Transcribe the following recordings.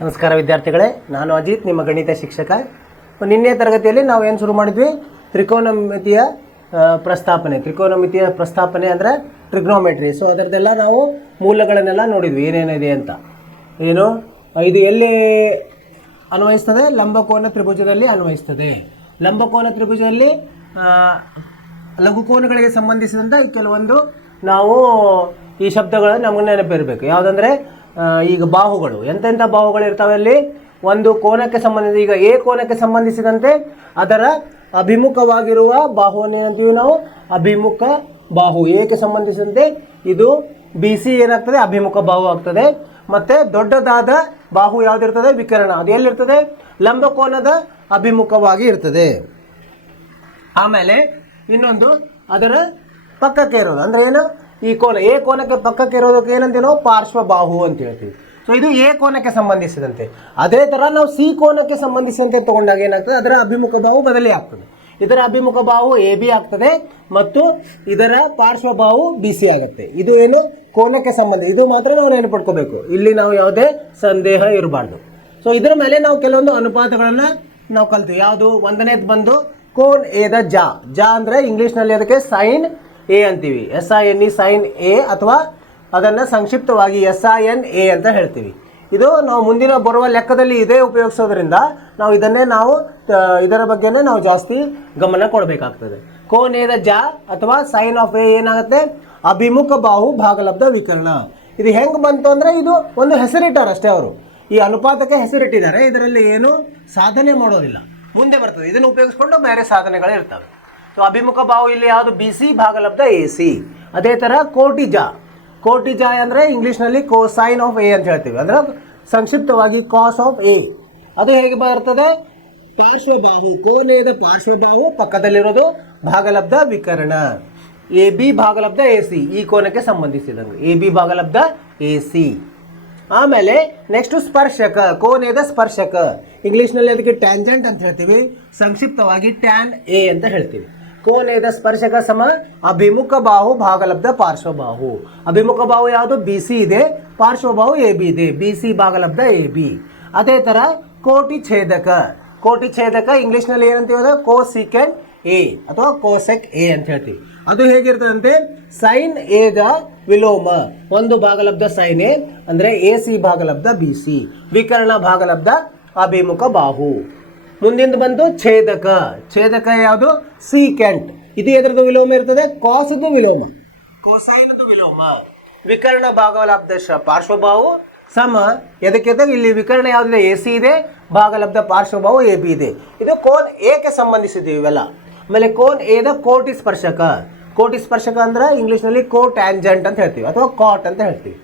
ನಮಸ್ಕಾರ ವಿದ್ಯಾರ್ಥಿಗಳೇ, ನಾನು ಅಜಿತ್, ನಿಮ್ಮ ಗಣಿತ ಶಿಕ್ಷಕ. ನಿನ್ನೆ ತರಗತಿಯಲ್ಲಿ ನಾವು ಏನು ಶುರು ಮಾಡಿದ್ವಿ? ತ್ರಿಕೋನಮಿತಿಯ ಪ್ರಸ್ತಾಪನೆ ಅಂದರೆ ಟ್ರಿಗ್ನೋಮೆಟ್ರಿ. ಸೊ ಅದರದ್ದೆಲ್ಲ ನಾವು ಮೂಲಗಳನ್ನೆಲ್ಲ ನೋಡಿದ್ವಿ, ಏನೇನಿದೆ ಅಂತ. ಏನು ಇದು ಎಲ್ಲಿ ಅನ್ವಯಿಸ್ತದೆ? ಲಂಬಕೋನ ತ್ರಿಭುಜದಲ್ಲಿ ಅನ್ವಯಿಸ್ತದೆ. ಲಂಬಕೋನ ತ್ರಿಭುಜದಲ್ಲಿ ಲಘುಕೋನಗಳಿಗೆ ಸಂಬಂಧಿಸಿದಂಥ ಕೆಲವೊಂದು ನಾವು ಈ ಶಬ್ದಗಳನ್ನು ನಮಗೆ ನೆನಪಿರಬೇಕು. ಯಾವುದಂದರೆ ಈಗ ಬಾಹುಗಳು, ಎಂತೆಂಥ ಬಾಹುಗಳು ಇರ್ತವೆ ಅಲ್ಲಿ? ಒಂದು ಕೋನಕ್ಕೆ ಸಂಬಂಧಿಸಿದ, ಈಗ ಎ ಕೋನಕ್ಕೆ ಸಂಬಂಧಿಸಿದಂತೆ ಅದರ ಅಭಿಮುಖವಾಗಿರುವ ಬಾಹುವನ್ನು ಏನಂತೀವಿ ನಾವು? ಅಭಿಮುಖ ಬಾಹು. ಎಗೆ ಸಂಬಂಧಿಸಿದಂತೆ ಇದು ಬಿ ಸಿ ಏನಾಗ್ತದೆ? ಅಭಿಮುಖ ಬಾಹು ಆಗ್ತದೆ. ಮತ್ತು ದೊಡ್ಡದಾದ ಬಾಹು ಯಾವುದಿರ್ತದೆ? ವಿಕರ್ಣ. ಅದು ಎಲ್ಲಿರ್ತದೆ? ಲಂಬಕೋನದ ಅಭಿಮುಖವಾಗಿ ಇರ್ತದೆ. ಆಮೇಲೆ ಇನ್ನೊಂದು ಅದರ ಪಕ್ಕಕ್ಕೆ ಇರೋದು ಅಂದರೆ ಏನು? ಈ ಕೋನ, ಎ ಕೋನಕ್ಕೆ ಪಕ್ಕಕ್ಕೆ ಇರೋದಕ್ಕೆ ಏನಂತೀವಿ ನಾವು? ಪಾರ್ಶ್ವಬಾಹು ಅಂತ ಹೇಳ್ತೀವಿ. ಸೊ ಇದು ಎ ಕೋನಕ್ಕೆ ಸಂಬಂಧಿಸಿದಂತೆ. ಅದೇ ಥರ ನಾವು ಸಿ ಕೋನಕ್ಕೆ ಸಂಬಂಧಿಸಿದಂತೆ ತಗೊಂಡಾಗ ಏನಾಗ್ತದೆ? ಅದರ ಅಭಿಮುಖ ಬಾಹು ಬದಲಿ ಆಗ್ತದೆ. ಇದರ ಅಭಿಮುಖ ಬಾಹು ಎ ಬಿ ಆಗ್ತದೆ ಮತ್ತು ಇದರ ಪಾರ್ಶ್ವಬಾಹು ಬಿ ಸಿ ಆಗುತ್ತೆ. ಇದು ಏನು? ಕೋನಕ್ಕೆ ಸಂಬಂಧ. ಇದು ಮಾತ್ರ ನಾವು ನೆನಪಿಟ್ಕೋಬೇಕು, ಇಲ್ಲಿ ನಾವು ಯಾವುದೇ ಸಂದೇಹ ಇರಬಾರ್ದು. ಸೊ ಇದರ ಮೇಲೆ ನಾವು ಕೆಲವೊಂದು ಅನುಪಾತಗಳನ್ನು ನಾವು ಕಲ್ತೀವಿ. ಯಾವುದು? ಒಂದನೇದು ಬಂದು ಕೋನ್ ಎದ ಜ ಅಂದರೆ ಇಂಗ್ಲೀಷ್ನಲ್ಲಿ ಅದಕ್ಕೆ ಸೈನ್ ಎ ಅಂತೀವಿ. SINE ಸೈನ್ ಎ, ಅಥವಾ ಅದನ್ನು ಸಂಕ್ಷಿಪ್ತವಾಗಿ SINA ಅಂತ ಹೇಳ್ತೀವಿ. ಇದು ನಾವು ಮುಂದಿನ ಬರುವ ಲೆಕ್ಕದಲ್ಲಿ ಇದೇ ಉಪಯೋಗಿಸೋದ್ರಿಂದ ನಾವು ಇದರ ಬಗ್ಗೆನೇ ನಾವು ಜಾಸ್ತಿ ಗಮನ ಕೊಡಬೇಕಾಗ್ತದೆ. ಕೋನೇದ ಜ ಅಥವಾ ಸೈನ್ ಆಫ್ ಎ ಏನಾಗುತ್ತೆ? ಅಭಿಮುಖ ಬಾಹು ಭಾಗಲಬ್ಧ ವಿಕರ್ಣ. ಇದು ಹೆಂಗೆ ಬಂತು ಅಂದರೆ ಇದು ಒಂದು ಹೆಸರಿಟ್ಟಾರೆ ಅಷ್ಟೇ ಅವರು. ಈ ಅನುಪಾತಕ್ಕೆ ಹೆಸರಿಟ್ಟಿದ್ದಾರೆ. ಇದರಲ್ಲಿ ಏನು ಸಾಧನೆ ಮಾಡೋದಿಲ್ಲ, ಮುಂದೆ ಬರ್ತದೆ. ಇದನ್ನು ಉಪಯೋಗಿಸ್ಕೊಂಡು ಬೇರೆ ಸಾಧನೆಗಳು ಇರ್ತವೆ. ಸೊ ಅಭಿಮುಖ ಬಾಹು ಇಲ್ಲಿ ಯಾವುದು? ಬಿ ಸಿ ಭಾಗಲಬ್ಧ ಎ ಸಿ. ಅದೇ ಥರ ಕೋಟಿ ಜ ಅಂದರೆ ಇಂಗ್ಲೀಷ್ನಲ್ಲಿ ಕೋಸೈನ್ ಆಫ್ ಎ ಅಂತ ಹೇಳ್ತೀವಿ, ಅಂದರೆ ಸಂಕ್ಷಿಪ್ತವಾಗಿ ಕಾಸ್ ಆಫ್ ಎ. ಅದು ಹೇಗೆ ಬರ್ತದೆ? ಪಾರ್ಶ್ವಬಾಹು, ಕೋನೆಯದ ಪಾರ್ಶ್ವಬಾಹು ಪಕ್ಕದಲ್ಲಿರೋದು ಭಾಗಲಬ್ಧ ವಿಕರ್ಣ. ಎ ಬಿ ಭಾಗಲಬ್ಧ ಎ ಸಿ, ಈ ಕೋನಕ್ಕೆ ಸಂಬಂಧಿಸಿದಂಗೆ ಎ ಬಿ ಭಾಗಲಬ್ಧ ಎ ಸಿ. ಆಮೇಲೆ ನೆಕ್ಸ್ಟ್ ಸ್ಪರ್ಶಕ, ಕೋನೆಯದ ಸ್ಪರ್ಶಕ. ಇಂಗ್ಲೀಷ್ನಲ್ಲಿ ಅದಕ್ಕೆ ಟ್ಯಾಂಜೆಂಟ್ ಅಂತ ಹೇಳ್ತೀವಿ, ಸಂಕ್ಷಿಪ್ತವಾಗಿ ಟ್ಯಾನ್ ಎ ಅಂತ ಹೇಳ್ತೀವಿ. ಕೋನೆಯದ ಸ್ಪರ್ಶಕ ಸಮ ಅಭಿಮುಖ ಬಾಹು ಭಾಗಲಬ್ಧ ಪಾರ್ಶ್ವಬಾಹು. ಅಭಿಮುಖ ಬಾಹು ಯಾವುದು? ಬಿ ಸಿ ಇದೆ, ಪಾರ್ಶ್ವಬಾಹು ಎ ಬಿ ಇದೆ, ಬಿ ಸಿ ಭಾಗಲಬ್ಧ ಎ ಬಿ. ಅದೇ ಥರ ಕೋಟಿ ಛೇದಕ ಇಂಗ್ಲೀಷ್ನಲ್ಲಿ ಏನಂತೀವಿ? ಕೋಸಿಕೆಂಟ್ ಎ ಅಥವಾ ಕೋಸೆಕ್ ಎ ಅಂತ ಹೇಳ್ತೀವಿ. ಅದು ಹೇಗಿರ್ತದಂತೆ? ಸೈನ್ ಎದ ವಿಲೋಮ, ಒಂದು ಭಾಗಲಬ್ಧ ಸೈನ್ ಎ ಅಂದರೆ ಎ ಸಿ ಭಾಗಲಬ್ಧ ಬಿ ಸಿ, ವಿಕರ್ಣ ಭಾಗಲಬ್ಧ ಅಭಿಮುಖ ಬಾಹು. ಮುಂದಿಂದ ಬಂದು ಛೇದಕ ಯಾವುದು? ಸೀಕೆಂಟ್. ಇದು ಎದ್ರದ್ದು ವಿಲೋಮ ಇರ್ತದೆ? ಕಾಸದ್ದು ವಿಲೋಮ, ಕೋಸೈನದು ವಿಲೋಮ. ವಿಕರ್ಣ ಭಾಗಲಬ್ಧ ಪಾರ್ಶ್ವಬಾಹು ಸಮ ಎದಕ್ಕೆ? ಇಲ್ಲಿ ವಿಕರ್ಣ ಯಾವುದಿದೆ? ಎ ಸಿ ಇದೆ, ಭಾಗಲಬ್ಧ ಪಾರ್ಶ್ವಬಾಹು ಎ ಬಿ ಇದೆ. ಇದು ಕೋನ್ ಎಗೆ ಸಂಬಂಧಿಸಿದ್ದೀವಿ ಇವೆಲ್ಲ. ಆಮೇಲೆ ಕೋನ್ ಎದ ಕೋಟಿ ಸ್ಪರ್ಶಕ ಅಂದ್ರೆ ಇಂಗ್ಲೀಷ್ನಲ್ಲಿ ಕೋ ಟ್ಯಾಂಜೆಂಟ್ ಅಂತ ಹೇಳ್ತೀವಿ, ಅಥವಾ ಕಾಟ್ ಅಂತ ಹೇಳ್ತೀವಿ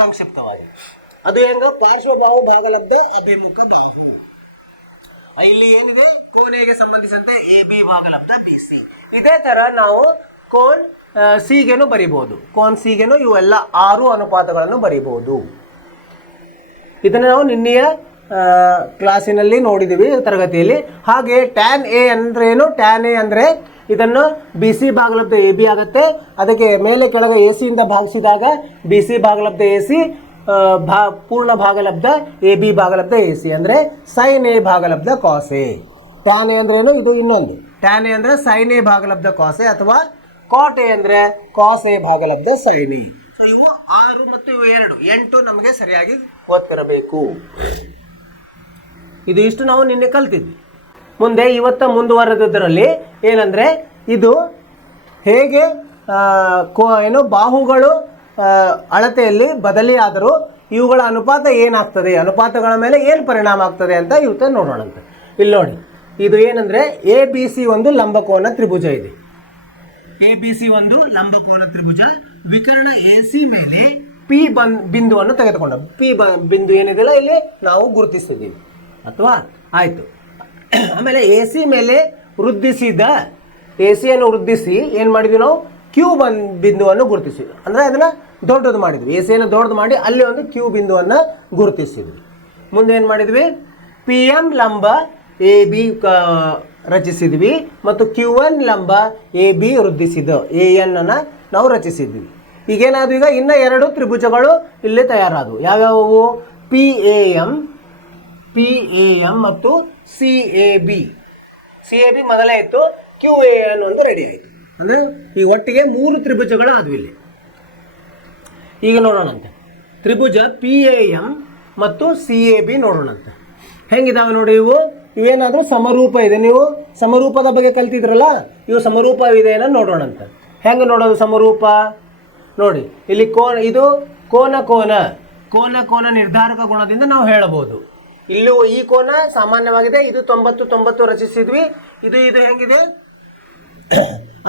ಸಂಕ್ಷಿಪ್ತವಾಗಿ. ಅದು ಹೆಂಗ? ಪಾರ್ಶ್ವಬಾಹು ಭಾಗಲಬ್ಧ ಅಭಿಮುಖ ಬಾಹು. ಇಲ್ಲಿ ಏನಿದೆ? ಕೋನೆಗೆ ಸಂಬಂಧಿಸಿದಂತೆ ಎ ಬಿ ಭಾಗಲಬ್ಧ ಬಿ ಸಿ. ಇದೇ ತರ ನಾವು ಕೋನ್ ಸಿಗೆನು ಬರಿಬಹುದು. ಕೋನ್ ಸಿಗೆನು ಇವೆಲ್ಲ 6 ಅನುಪಾತಗಳನ್ನು ಬರಿಬಹುದು. ಇದನ್ನು ನಾವು ನಿನ್ನೆಯ ಕ್ಲಾಸಿನಲ್ಲಿ ನೋಡಿದ್ದೀವಿ, ತರಗತಿಯಲ್ಲಿ. ಹಾಗೆ ಟ್ಯಾನ್ ಎ ಅಂದ್ರೆ ಏನು? ಟ್ಯಾನ್ ಎ ಅಂದರೆ ಇದನ್ನು ಬಿ ಸಿ ಭಾಗಲಬ್ಧ ಎ ಬಿ ಆಗುತ್ತೆ. ಅದಕ್ಕೆ ಮೇಲೆ ಕೆಳಗೆ ಎ ಸಿಯಿಂದ ಭಾಗಿಸಿದಾಗ ಬಿ ಸಿ ಭಾಗಲಬ್ಧ ಎ ಸಿ, ಪೂರ್ಣ ಭಾಗಲಬ್ಧ ಎ ಬಿ ಭಾಗಲಬ್ಧ ಎ ಸಿ ಅಂದರೆ ಸೈನ್ ಎ ಭಾಗಲಬ್ಧ ಕಾಸ್ ಎ. ಟ್ಯಾನ್ ಎ ಅಂದ್ರೆ ಏನು? ಇದು ಇನ್ನೊಂದು. ಟ್ಯಾನ್ ಎ ಅಂದರೆ ಸೈನ್ ಎ ಭಾಗಲಬ್ಧ ಕಾಸ್ ಎ, ಅಥವಾ ಕಾಟ್ ಎ ಅಂದರೆ ಕಾಸ್ ಎ ಭಾಗಲಬ್ಧ ಸೈನ್ ಎ. ಸೊ ಇವು 6 ಮತ್ತು ಇವು 2, 8 ನಮಗೆ ಸರಿಯಾಗಿ ಗೊತ್ತಿರಬೇಕು. ಇದು ಇಷ್ಟು ನಾವು ನಿನ್ನೆ ಕಲ್ತಿದ್ವಿ. ಮುಂದೆ ಇವತ್ತ ಮುಂದುವರೆದರಲ್ಲಿ ಏನಂದರೆ ಇದು ಹೇಗೆ ಬಾಹುಗಳು ಅಳತೆಯಲ್ಲಿ ಬದಲಿ ಆದರೂ ಇವುಗಳ ಅನುಪಾತ ಏನಾಗ್ತದೆ, ಅನುಪಾತಗಳ ಮೇಲೆ ಏನು ಪರಿಣಾಮ ಆಗ್ತದೆ ಅಂತ ಇವತ್ತು ನೋಡೋಣಂತೆ. ಇಲ್ಲಿ ನೋಡಿ, ಇದು ಏನಂದರೆ ಎ ಬಿ ಸಿ ಒಂದು ಲಂಬಕೋನ ತ್ರಿಭುಜ ಇದೆ. ಎ ಬಿ ಸಿ ಒಂದು ಲಂಬಕೋನ ತ್ರಿಭುಜ. ವಿಕರ್ಣ ಎ ಸಿ ಮೇಲೆ ಪಿ ಬಿಂದುವನ್ನು ತೆಗೆದುಕೊಂಡು, ಪಿ ಬಿಂದು ಏನಿದೆಯಲ್ಲ ಇಲ್ಲಿ ನಾವು ಗುರುತಿಸಿದ್ದೀವಿ, ಅಥವಾ ಆಯಿತು. ಆಮೇಲೆ ಎ ಸಿ ಮೇಲೆ ಎ ಸಿಯನ್ನು ವೃದ್ಧಿಸಿ ಏನು ಮಾಡಿದ್ವಿ ನಾವು? ಕ್ಯೂ ಬಿಂದುವನ್ನು ಗುರುತಿಸಿದ್ವಿ, ಅಂದರೆ ಅದನ್ನು ದೊಡ್ಡದು ಮಾಡಿದ್ವಿ. ಎ ಸಿಯನ್ನು ದೊಡ್ಡದು ಮಾಡಿ ಅಲ್ಲಿ ಒಂದು ಕ್ಯೂ ಬಿಂದುವನ್ನು ಗುರುತಿಸಿದ್ವಿ. ಮುಂದೆ ಏನು ಮಾಡಿದ್ವಿ? ಪಿ ಎಂ ಲಂಬ ಎ ಬಿ ರಚಿಸಿದ್ವಿ ಮತ್ತು Q1 ಲಂಬ ಎ ಬಿ ವೃದ್ಧಿಸಿದ AN ಅನ್ನು ನಾವು ರಚಿಸಿದ್ವಿ. ಈಗೇನಾದ್ವು? ಈಗ ಇನ್ನು 2 ತ್ರಿಭುಜಗಳು ಇಲ್ಲಿ ತಯಾರಾದವು. ಯಾವ್ಯಾವು? PAM PAM ಮತ್ತು CAB. CAB ಮೊದಲೇ ಇತ್ತು, QAN ಒಂದು ರೆಡಿ ಆಯಿತು. ಅಂದರೆ ಈ ಒಟ್ಟಿಗೆ 3 ತ್ರಿಭುಜಗಳು ಆದವು ಇಲ್ಲಿ. ಈಗ ನೋಡೋಣಂತೆ ತ್ರಿಭುಜ PAM ಮತ್ತು CAB ನೋಡೋಣಂತೆ ಹೆಂಗಿದಾವೆ ನೋಡಿ. ಇವೇನಾದರೂ ಸಮರೂಪ ಇದೆ. ನೀವು ಸಮರೂಪದ ಬಗ್ಗೆ ಕಲ್ತಿದ್ರಲ್ಲ, ಇವು ಸಮರೂಪವಿದೆ ಅನ್ನೋ ನೋಡೋಣಂತೆ. ಹೆಂಗೆ ನೋಡೋದು ಸಮರೂಪ ನೋಡಿ. ಇಲ್ಲಿ ಇದು ಕೋನ ನಿರ್ಧಾರಕ ಗುಣದಿಂದ ನಾವು ಹೇಳಬಹುದು. ಇಲ್ಲೂ ಈ ಕೋನ ಸಾಮಾನ್ಯವಾಗಿದೆ, ಇದು 90 ರಚಿಸಿದ್ವಿ. ಇದು ಹೆಂಗಿದೆ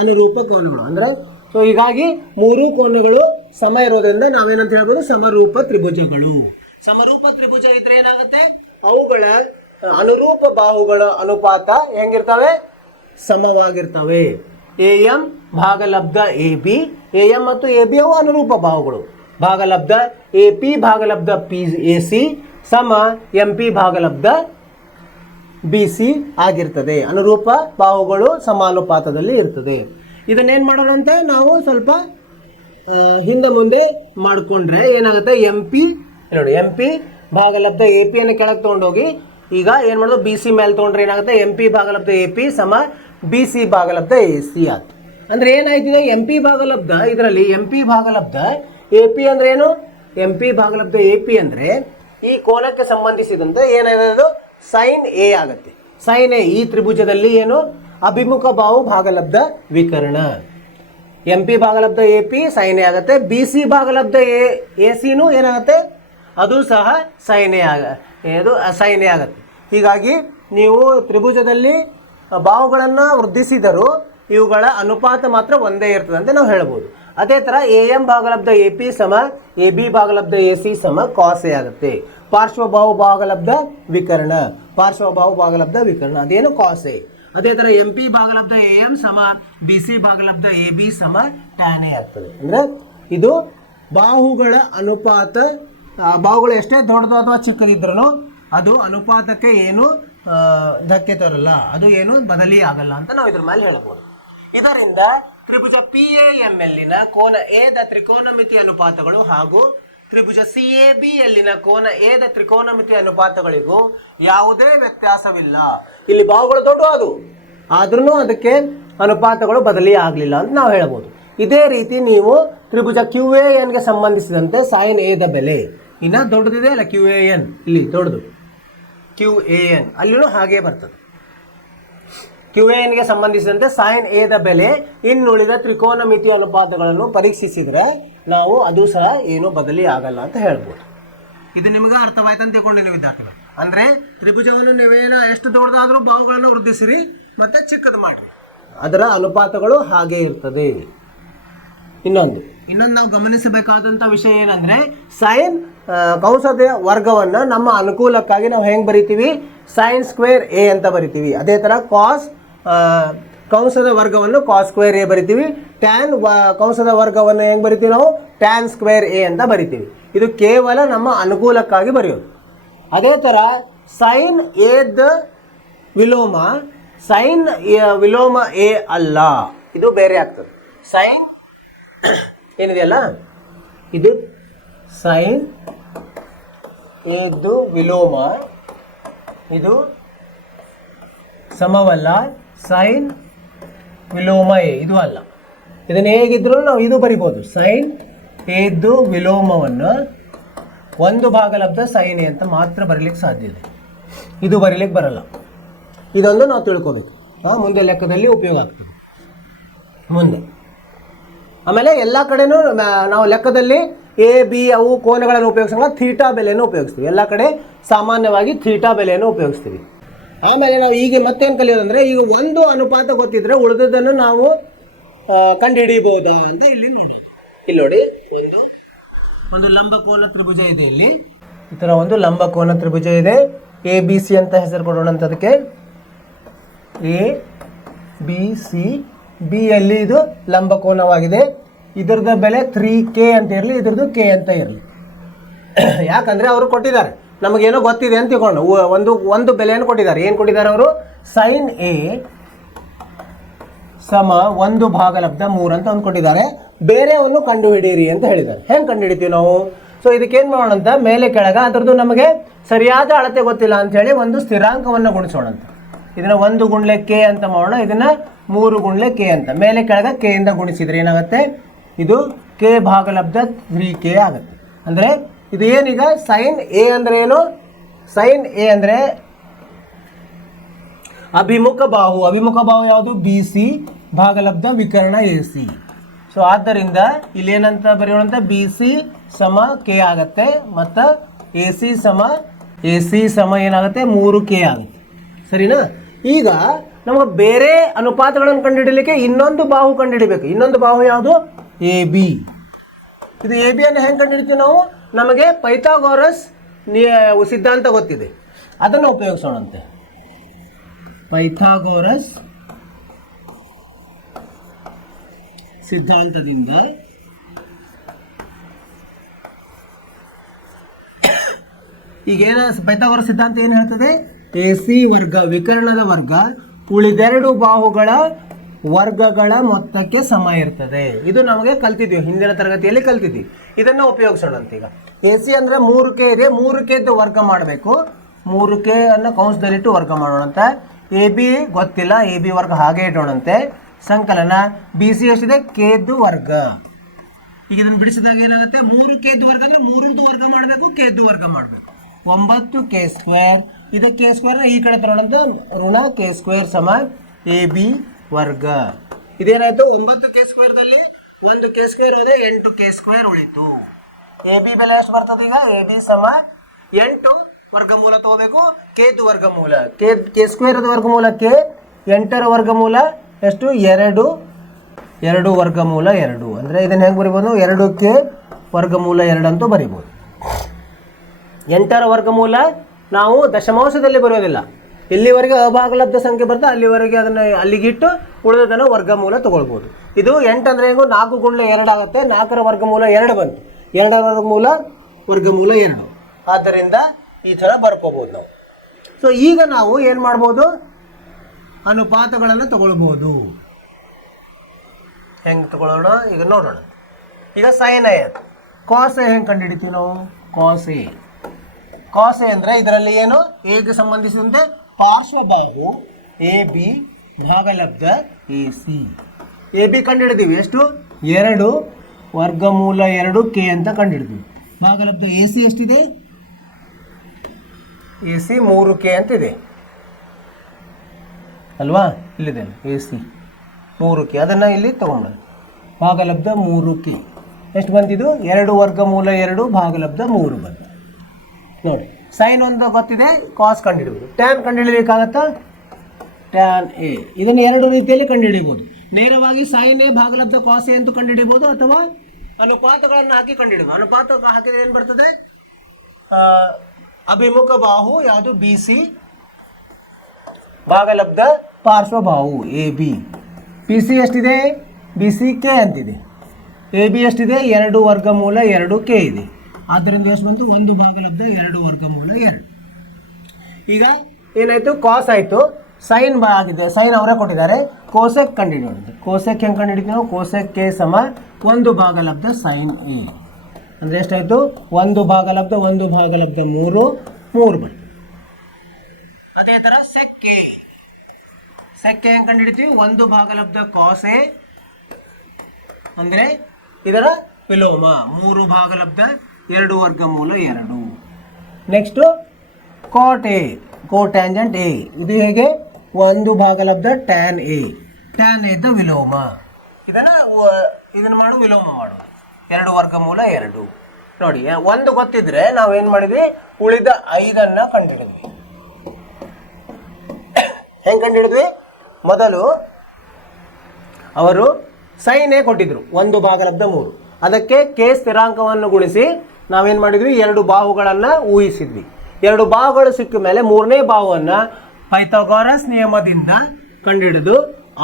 ಅನುರೂಪ ಕೋನಗಳು. ಅಂದರೆ ಸೊ ಹೀಗಾಗಿ 3 ಕೋನಗಳು ಸಮ ಇರೋದ್ರಿಂದ ನಾವೇನಂತ ಹೇಳ್ಬೋದು, ಸಮರೂಪ ತ್ರಿಭುಜಗಳು. ಸಮರೂಪ ತ್ರಿಭುಜ ಇದ್ರೆ ಏನಾಗುತ್ತೆ, ಅವುಗಳ ಅನುರೂಪ ಬಾಹುಗಳ ಅನುಪಾತ ಹೆಂಗಿರ್ತವೆ, ಸಮವಾಗಿರ್ತವೆ. AM ಭಾಗಲಬ್ಧ AB, AM ಮತ್ತು AB ಅವು ಅನುರೂಪ ಬಾಹುಗಳು. ಭಾಗಲಬ್ಧ AP ಭಾಗಲಬ್ಧ AC ಸಮ MP ಭಾಗಲಬ್ಧ BC ಆಗಿರ್ತದೆ. ಅನುರೂಪ ಬಾಹುಗಳು ಸಮಾನುಪಾತದಲ್ಲಿ ಇರ್ತದೆ. ಇದನ್ನೇನು ಮಾಡೋಣಂತೆ, ನಾವು ಸ್ವಲ್ಪ ಹಿಂದೆ ಮುಂದೆ ಮಾಡಿಕೊಂಡ್ರೆ ಏನಾಗುತ್ತೆ, MP ನೋಡಿ, MP ಭಾಗಲಬ್ಧ AP ಅನ್ನು ಕೆಳಗೆ ತೊಗೊಂಡೋಗಿ ಈಗ ಏನು ಮಾಡೋದು, BC ಮೇಲೆ ತೊಗೊಂಡ್ರೆ ಏನಾಗುತ್ತೆ, MP ಭಾಗಲಬ್ಧ AP ಸಮ BC ಭಾಗಲಬ್ಧ AC ಆಯ್ತು. ಅಂದರೆ ಏನಾಯ್ತಿದೆ, MP ಭಾಗಲಬ್ಧ ಇದರಲ್ಲಿ MP ಭಾಗಲಬ್ಧ AP ಅಂದ್ರೆ ಏನು, MP ಭಾಗಲಬ್ಧ AP ಅಂದರೆ ಈ ಕೋನಕ್ಕೆ ಸಂಬಂಧಿಸಿದಂತೆ ಏನಾಗೋದು, ಸೈನ್ A ಆಗುತ್ತೆ. ಸೈನ್ A ಈ ತ್ರಿಭುಜದಲ್ಲಿ ಏನು, ಅಭಿಮುಖ ಬಾಹು ಭಾಗಲಬ್ಧ ವಿಕರ್ಣ. MP ಭಾಗಲಬ್ಧ AP ಸೈನ್ A ಆಗುತ್ತೆ. BC ಭಾಗಲಬ್ಧ ACನೂ ಏನಾಗುತ್ತೆ, ಅದು ಸಹ ಸೈನ್ A ಆಗುತ್ತೆ. ಹೀಗಾಗಿ ನೀವು ತ್ರಿಭುಜದಲ್ಲಿ ಬಾಹುಗಳನ್ನು ವೃದ್ಧಿಸಿದರೂ ಇವುಗಳ ಅನುಪಾತ ಮಾತ್ರ ಒಂದೇ ಇರ್ತದೆ ಅಂತ ನಾವು ಹೇಳ್ಬೋದು. ಅದೇ ಥರ AM ಭಾಗಲಬ್ಧ AP ಸಮ AB ಭಾಗಲಬ್ಧ AC ಸಮ cos A ಆಗುತ್ತೆ. ಪಾರ್ಶ್ವಬಾಹು ಭಾಗಲಬ್ಧ ವಿಕರ್ಣ, ಅದೇನು cos A. ಅದೇ ಥರ MP ಭಾಗಲಬ್ಧ AM ಸಮ BC ಭಾಗಲಬ್ಧ AB ಸಮ tan A ಆಗ್ತದೆ. ಅಂದರೆ ಇದು ಬಾಹುಗಳ ಅನುಪಾತ. ಬಾಹುಗಳು ಎಷ್ಟೇ ದೊಡ್ಡದು ಅಥವಾ ಚಿಕ್ಕದಿದ್ರೂ ಅದು ಅನುಪಾತಕ್ಕೆ ಏನು ಧಕ್ಕೆ ತರಲ್ಲ, ಅದು ಏನು ಬದಲಿ ಆಗಲ್ಲ ಅಂತ ನಾವು ಇದ್ರ ಮೇಲೆ ಹೇಳ್ಬೋದು. ಇದರಿಂದ ತ್ರಿಭುಜ PAM ಯಲ್ಲಿನ ಕೋನ A ದ ತ್ರಿಕೋನಮಿತಿ ಅನುಪಾತಗಳು ಹಾಗೂ ತ್ರಿಭುಜ CAB ಯಲ್ಲಿನ ಕೋನ A ದ ತ್ರಿಕೋನಮಿತಿ ಅನುಪಾತಗಳಿಗೂ ಯಾವುದೇ ವ್ಯತ್ಯಾಸವಿಲ್ಲ. ಇಲ್ಲಿ ಬಾಹುಗಳು ದೊಡ್ಡದು ಆದ್ರೂ ಅದಕ್ಕೆ ಅನುಪಾತಗಳು ಬದಲಿ ಆಗಲಿಲ್ಲ ಅಂತ ನಾವು ಹೇಳ್ಬೋದು. ಇದೇ ರೀತಿ ನೀವು ತ್ರಿಭುಜ QANಗೆ ಸಂಬಂಧಿಸಿದಂತೆ ಸೈನ್ A ದ ಬೆಲೆ ಇನ್ನ ದೊಡ್ಡದಿದೆ ಅಲ್ಲ, QAN ಇಲ್ಲಿ ದೊಡ್ಡದು, QAN ಅಲ್ಲಿನೂ ಹಾಗೆ ಬರ್ತದೆ. QANಗೆ ಸಂಬಂಧಿಸಿದಂತೆ ಸೈನ್ A ದ ಬೆಲೆ ಇನ್ನುಳಿದ ತ್ರಿಕೋನಮಿತಿ ಅನುಪಾತಗಳನ್ನು ಪರೀಕ್ಷಿಸಿದರೆ ನಾವು ಅದು ಸಹ ಏನು ಬದಲಿ ಆಗಲ್ಲ ಅಂತ ಹೇಳ್ಬೋದು. ಇದು ನಿಮಗೆ ಅರ್ಥವಾಯ್ತು ಅಂತ ತಿಳ್ಕೊಂಡು ನೀವು ವಿದ್ಯಾರ್ಥಿಗಳು. ಅಂದರೆ ತ್ರಿಭುಜವನ್ನು ನೀವೇನೋ ಎಷ್ಟು ದೊಡ್ಡದಾದರೂ ಬಾಹುಗಳನ್ನು ವೃದ್ಧಿಸಿರಿ ಮತ್ತೆ ಚಿಕ್ಕದು ಮಾಡಿರಿ, ಅದರ ಅನುಪಾತಗಳು ಹಾಗೆ ಇರ್ತದೆ. ಇನ್ನೊಂದು ನಾವು ಗಮನಿಸಬೇಕಾದಂಥ ವಿಷಯ ಏನಂದರೆ, ಸೈನ್ ಕೌಂಸದ ವರ್ಗವನ್ನು ನಮ್ಮ ಅನುಕೂಲಕ್ಕಾಗಿ ನಾವು ಹೆಂಗೆ ಬರಿತೀವಿ, ಸೈನ್ ಸ್ಕ್ವೇರ್ A ಅಂತ ಬರಿತೀವಿ. ಅದೇ ಥರ ಕಾಸ್ ಕೌಂಸದ ವರ್ಗವನ್ನು ಕಾಸ್ ಸ್ಕ್ವೇರ್ A ಬರಿತೀವಿ. ಟ್ಯಾನ್ ಕೌಂಸದ ವರ್ಗವನ್ನು ಹೆಂಗೆ ಬರಿತೀವಿ ನಾವು, ಟ್ಯಾನ್ ಸ್ಕ್ವೇರ್ A ಅಂತ ಬರಿತೀವಿ. ಇದು ಕೇವಲ ನಮ್ಮ ಅನುಕೂಲಕ್ಕಾಗಿ ಬರೆಯೋದು. ಅದೇ ಥರ ಸೈನ್ A ದ ವಿಲೋಮ ಸೈನ್ ವಿಲೋಮ A ಅಲ್ಲ, ಇದು ಬೇರೆ ಆಗ್ತದೆ. ಸೈನ್ ಏನಿದೆಯಲ್ಲ ಇದು ಸೈನ್ A ದು ವಿಲೋಮ ಇದು ಸಮವಲ್ಲ, ಸೈನ್ ವಿಲೋಮ A ಇದು ಅಲ್ಲ. ಇದನ್ನು ಹೇಗಿದ್ರು ನಾವು ಇದು ಬರಿಬೋದು, ಸೈನ್ A ದು ವಿಲೋಮವನ್ನು 1 ಭಾಗಲಬ್ಧ ಸೈನ್ A ಅಂತ ಮಾತ್ರ ಬರೀಲಿಕ್ಕೆ ಸಾಧ್ಯ ಇದೆ, ಇದು ಬರೀಲಿಕ್ಕೆ ಬರಲ್ಲ. ಇದೊಂದು ನಾವು ತಿಳ್ಕೊಬೇಕು, ಮುಂದೆ ಲೆಕ್ಕದಲ್ಲಿ ಉಪಯೋಗ ಆಗ್ತದೆ ಮುಂದೆ. ಆಮೇಲೆ ಎಲ್ಲ ಕಡೆನೂ ನಾವು ಲೆಕ್ಕದಲ್ಲಿ AB ಅವು ಕೋನಗಳನ್ನು ಉಪಯೋಗಿಸೋಣ, ಥೀಟಾ ಬೆಲೆಯನ್ನು ಉಪಯೋಗಿಸ್ತೀವಿ. ಎಲ್ಲ ಕಡೆ ಸಾಮಾನ್ಯವಾಗಿ ಥೀಟಾ ಬೆಲೆಯನ್ನು ಉಪಯೋಗಿಸ್ತೀವಿ. ಆಮೇಲೆ ನಾವು ಈಗ ಮತ್ತೇನು ಕಲಿಯೋದಂದರೆ, ಈಗ ಒಂದು ಅನುಪಾತ ಗೊತ್ತಿದ್ರೆ ಉಳಿದದನ್ನು ನಾವು ಕಂಡುಹಿಡಿಯಬಹುದಾ ಅಂತ ಇಲ್ಲಿ ನೋಡಿ. ಒಂದು ಲಂಬಕೋನ ತ್ರಿಭುಜ ಇದೆ. ಇಲ್ಲಿ ಈ ಥರ ಒಂದು ಲಂಬಕೋನ ತ್ರಿಭುಜ ಇದೆ. ABC ಅಂತ ಹೆಸರು ಕೊಡೋಣ ಅಂತ ಅದಕ್ಕೆ. ABC ಬಿಯಲ್ಲಿ ಇದು ಲಂಬಕೋನವಾಗಿದೆ. ಇದರದ ಬೆಲೆ 3K ಅಂತ ಇರಲಿ, ಇದ್ರದ್ದು K ಅಂತ ಇರಲಿ. ಯಾಕಂದರೆ ಅವರು ಕೊಟ್ಟಿದ್ದಾರೆ, ನಮಗೇನೋ ಗೊತ್ತಿದೆ ಅಂತ ತಿಳ್ಕೊಂಡು ಒಂದು ಬೆಲೆಯನ್ನು ಕೊಟ್ಟಿದ್ದಾರೆ. ಏನು ಕೊಟ್ಟಿದ್ದಾರೆ ಅವರು, ಸೈನ್ A ಸಮ 1 ಭಾಗಲಬ್ಧ 3 ಅಂತ ಒಂದು ಕೊಟ್ಟಿದ್ದಾರೆ. ಬೇರೆಯನ್ನು ಕಂಡುಹಿಡಿಯಿರಿ ಅಂತ ಹೇಳಿದ್ದಾರೆ. ಹೆಂಗೆ ಕಂಡುಹಿಡಿತೀವಿ ನಾವು, ಸೊ ಇದಕ್ಕೇನು ಮಾಡೋಣ ಅಂತ, ಮೇಲೆ ಕೆಳಗೆ ಅದರದ್ದು ನಮಗೆ ಸರಿಯಾದ ಅಳತೆ ಗೊತ್ತಿಲ್ಲ ಅಂಥೇಳಿ ಒಂದು ಸ್ಥಿರಾಂಕವನ್ನು ಗುಣಿಸೋಣಂತ. ಇದನ್ನ 1 ಗುಣ್ಲೆ ಕೆ ಅಂತ ಮಾಡೋಣ, ಇದನ್ನ 3 ಗುಣ್ಲೆ ಕೆ ಅಂತ. ಮೇಲೆ ಕೆಳಗೆ ಕೆ ಇಂದ ಗುಣಿಸಿದ್ರೆ ಏನಾಗುತ್ತೆ, ಇದು ಕೆ ಭಾಗಲಬ್ಧ 3k ಆಗುತ್ತೆ. ಅಂದರೆ ಇದು ಏನೀಗ ಸೈನ್ ಎ ಅಂದರೆ ಏನು, ಸೈನ್ ಎ ಅಂದರೆ ಅಭಿಮುಖ ಬಾಹು. ಅಭಿಮುಖ ಬಾಹು ಯಾವುದು, ಬಿ ಸಿ ಭಾಗಲಬ್ಧ ವಿಕರ್ಣ ಎ ಸಿ. ಸೊ ಆದ್ದರಿಂದ ಇಲ್ಲೇನಂತ ಬರೆಯೋಣಂತ, ಬಿ ಸಿ ಸಮ ಕೆ ಆಗುತ್ತೆ ಮತ್ತು ಎ ಸಿ ಸಮ ಏನಾಗುತ್ತೆ 3k ಆಗುತ್ತೆ. ಸರಿನಾ? ಈಗ ನಮಗೆ ಬೇರೆ ಅನುಪಾತಗಳನ್ನು ಕಂಡುಹಿಡಲಿಕ್ಕೆ ಇನ್ನೊಂದು ಬಾಹು ಕಂಡುಹಿಡಬೇಕು. ಇನ್ನೊಂದು ಬಾಹು ಯಾವುದು, ಎ ಬಿ. ಇದು ಎ ಬಿ ಅನ್ನು ಹೆಂಗೆ ಕಂಡುಹಿಡ್ತೀವಿ ನಾವು, ನಮಗೆ ಪೈಥಾಗೋರಸ್ ಸಿದ್ಧಾಂತ ಗೊತ್ತಿದೆ, ಅದನ್ನು ಉಪಯೋಗಿಸೋಣಂತೆ. ಪೈಥಾಗೋರಸ್ ಸಿದ್ಧಾಂತದಿಂದ ಈಗೇನ ಪೈಥಾಗೋರಸ್ ಸಿದ್ಧಾಂತ ಏನು ಹೇಳ್ತದೆ, ಎ ಸಿ ವರ್ಗ ವಿಕರ್ಣದ ವರ್ಗ ಉಳಿದೆರಡು ಬಾಹುಗಳ ವರ್ಗಗಳ ಮೊತ್ತಕ್ಕೆ ಸಮ ಇರ್ತದೆ. ಇದು ನಮಗೆ ಕಲ್ತಿದ್ವಿ, ಹಿಂದಿನ ತರಗತಿಯಲ್ಲಿ ಕಲ್ತಿದ್ವಿ. ಇದನ್ನು ಉಪಯೋಗಿಸೋಣಂತ. ಈಗ ಎ ಸಿ ಅಂದರೆ 3k ಇದೆ, 3k ವರ್ಗ ಮಾಡಬೇಕು. 3k ಅನ್ನು ಕೌಂಸದಲ್ಲಿಟ್ಟು ವರ್ಗ ಮಾಡೋಣಂತ. ಎ ಬಿ ಗೊತ್ತಿಲ್ಲ, ಎ ಬಿ ವರ್ಗ ಹಾಗೆ ಇಡೋಣಂತೆ. ಸಂಕಲನ ಬಿ ಸಿ ಎಷ್ಟಿದೆ, ಕೇದ್ದು ವರ್ಗ. ಈಗ ಇದನ್ನು ಬಿಡಿಸಿದಾಗ ಏನಾಗುತ್ತೆ, 3k ವರ್ಗ ಅಂದರೆ 3 ವರ್ಗ ಮಾಡಬೇಕು, ಕೇದ್ದು ವರ್ಗ ಮಾಡಬೇಕು. 9k². ಇದಕ್ಕೆ ಸ್ಕ್ವೇರ್ ಈ ಕಡೆ ತರೋಣಂತ, ಋಣ k² ಸಮ ಎ ಬಿ ವರ್ಗ. ಇದೇನಾಯ್ತು, 9k²ದಲ್ಲಿ 1k² ಹೋದೆ, 8k² ಉಳಿತು. ಎ ಬಿ ಬೆಲೆ ಎಷ್ಟು ಬರ್ತದೆ ಈಗ, ಎ ಬಿ ಸಮ 8 ವರ್ಗಮೂಲ ತಗೋಬೇಕು, ಕೇದು ವರ್ಗಮೂಲ. k² ವರ್ಗಮೂಲಕ್ಕೆ 8ರ ವರ್ಗಮೂಲ ಎಷ್ಟು, 2 ವರ್ಗಮೂಲ 2. ಅಂದರೆ ಇದನ್ನು ಹೆಂಗೆ ಬರಿಬೋದು, 2k ವರ್ಗಮೂಲ 2 ಅಂತೂ ಬರಿಬೋದು. 8ರ ವರ್ಗಮೂಲ ನಾವು ದಶಮಾಂಶದಲ್ಲಿ ಬರೋದಿಲ್ಲ, ಎಲ್ಲಿವರೆಗೆ ಅಭಾಗಲಬ್ಧ ಸಂಖ್ಯೆ ಬರ್ತದೆ ಅಲ್ಲಿವರೆಗೆ ಅದನ್ನು ಅಲ್ಲಿಗಿಟ್ಟು ಉಳಿದದನ್ನು ವರ್ಗಮೂಲ ತಗೊಳ್ಬೋದು. ಇದು 8 ಅಂದರೆ ಹೆಂಗು 4 ಗುಣ್ಲೆ 2 ಆಗುತ್ತೆ. 4ರ ವರ್ಗಮೂಲ 2 ಬಂತು, 2ರ ವರ್ಗಮೂಲ 2. ಆದ್ದರಿಂದ ಈ ಥರ ಬರ್ಕೋಬೋದು ನಾವು. ಸೊ ಈಗ ನಾವು ಏನು ಮಾಡ್ಬೋದು, ಅನುಪಾತಗಳನ್ನು ತಗೊಳ್ಬೋದು. ಹೆಂಗೆ ತಗೊಳ್ಳೋಣ ಈಗ ನೋಡೋಣ. ಈಗ ಸೈನ್ ಎ, ಕಾಸ್ ಎ ಹೆಂಗೆ ಕಂಡುಹಿಡಿತೀವಿ ನಾವು, ಕಾಸ್ ಎ ಅಂದರೆ ಇದರಲ್ಲಿ ಏನು, ಎಗೆ ಸಂಬಂಧಿಸಿದಂತೆ ಪಾರ್ಶ್ವಬಾಹು ಎ ಬಿ ಭಾಗಲಬ್ಧ ಎ ಸಿ. ಎ ಬಿ ಕಂಡುಹಿಡಿದೀವಿ, ಎಷ್ಟು, 2 ವರ್ಗಮೂಲ 2k ಅಂತ ಕಂಡುಹಿಡಿದೀವಿ. ಭಾಗಲಬ್ಧ ಎ ಸಿ ಎಷ್ಟಿದೆ, ಎ ಸಿ 3k ಅಂತಿದೆ ಅಲ್ವಾ, ಇಲ್ಲಿದೆ ಎ ಸಿ 3k, ಅದನ್ನು ಇಲ್ಲಿ ತಗೊಂಡು ಭಾಗಲಬ್ಧ 3k ಎಷ್ಟು ಬಂತಿದ್ದು, 2 ವರ್ಗಮೂಲ 2 ಭಾಗಲಬ್ಧ 3 ಬಂತು. ನೋಡಿ ಸೈನ್ ಒಂದು ಗೊತ್ತಿದೆ, ಕಾಸ್ ಕಂಡುಹಿಡಿಬೋದು. ಟ್ಯಾನ್ ಕಂಡುಹಿಡಿಯಬೇಕಾಗತ್ತಾ, ಟ್ಯಾನ್ ಎ. ಇದನ್ನು 2 ರೀತಿಯಲ್ಲಿ ಕಂಡುಹಿಡಿಬೋದು. ನೇರವಾಗಿ ಸೈನ್ ಎ ಭಾಗಲಬ್ಧ ಕಾಸ್ ಎ ಅಂತ ಕಂಡುಹಿಡಿಬೋದು, ಅಥವಾ ಅನುಪಾತಗಳನ್ನು ಹಾಕಿ ಕಂಡುಹಿಡಿಬೋದು. ಅನುಪಾತ ಹಾಕಿದ್ರೆ ಏನು ಬರ್ತದೆ, ಅಭಿಮುಖ ಬಾಹು ಯಾವುದು, ಬಿ ಸಿ ಭಾಗಲಬ್ಧ ಪಾರ್ಶ್ವಬಾಹು ಎ ಬಿ. ಪಿ ಸಿ ಎಷ್ಟಿದೆ, ಬಿ ಸಿ ಕೆ ಅಂತಿದೆ. ಎ ಬಿ ಎಷ್ಟಿದೆ, 2 ವರ್ಗಮೂಲ 2k ಇದೆ. ಆದ್ದರಿಂದ ಎಷ್ಟು ಬಂತು, 1 ಭಾಗಲಬ್ಧ 2 ವರ್ಗಮೂಲ 2. ಈಗ ಏನಾಯಿತು, ಕಾಸ್ ಆಯಿತು, ಸೈನ್ ಆಗಿದೆ, ಸೈನ್ ಅವರೇ ಕೊಟ್ಟಿದ್ದಾರೆ. ಕೋಸೆಕ್ ಕಂಡುಹಿಡಿಯೋದು. ಕೋಸೆಕ್ ಹೆಂಗೆ ಕಂಡುಹಿಡಿತೀವಿ ನಾವು, ಕೋಸೆಕ್ ಕೆ ಸಮ 1 ಭಾಗಲಬ್ಧ ಸೈನ್ ಎ. ಅಂದರೆ ಎಷ್ಟಾಯಿತು, 1 ಭಾಗಲಬ್ಧ 3 ಬಂತು. ಅದೇ ಥರ ಸೆಕ್ಕೆ ಹೆಂಗೆ ಕಂಡುಹಿಡಿತೀವಿ, 1 ಭಾಗಲಬ್ಧ ಕಾಸ್ ಎ ಅಂದರೆ ಇದರ ವಿಲೋಮ 3 ಭಾಗಲಬ್ಧ 2 ವರ್ಗಮೂಲ 2. Next cot A, cotangent A, ಇದು ಹೇಗೆ, 1 ಭಾಗಲಬ್ಧ ಟ್ಯಾನ್ ಎ. ಟ್ಯಾನ್ ಎ ದ ವಿಲೋಮ, ಇದನ್ನು ಮಾಡು, ವಿಲೋಮ ಮಾಡು, 2 ವರ್ಗಮೂಲ 2. ನೋಡಿ 1 ಗೊತ್ತಿದ್ರೆ ನಾವೇನು ಮಾಡಿದ್ವಿ, ಉಳಿದ 5ಅನ್ನು ಕಂಡುಹಿಡಿದ್ವಿ. ಹೆಂಗೆ ಕಂಡುಹಿಡಿದ್ವಿ, ಮೊದಲು ಅವರು ಸೈನ್ ಎ ಕೊಟ್ಟಿದ್ರು 1 ಭಾಗಲಬ್ಧ 3, ಅದಕ್ಕೆ ಕೆ ಸ್ಥಿರಾಂಕವನ್ನು ಗುಣಿಸಿ ನಾವೇನು ಮಾಡಿದ್ವಿ, 2 ಬಾಹುಗಳನ್ನು ಊಹಿಸಿದ್ವಿ. 2 ಬಾಹುಗಳು ಸಿಕ್ಕ ಮೇಲೆ 3ನೇ ಬಾಹುವನ್ನು ಪೈಥಾಗೋರಸ್ ನಿಯಮದಿಂದ ಕಂಡುಹಿಡಿದು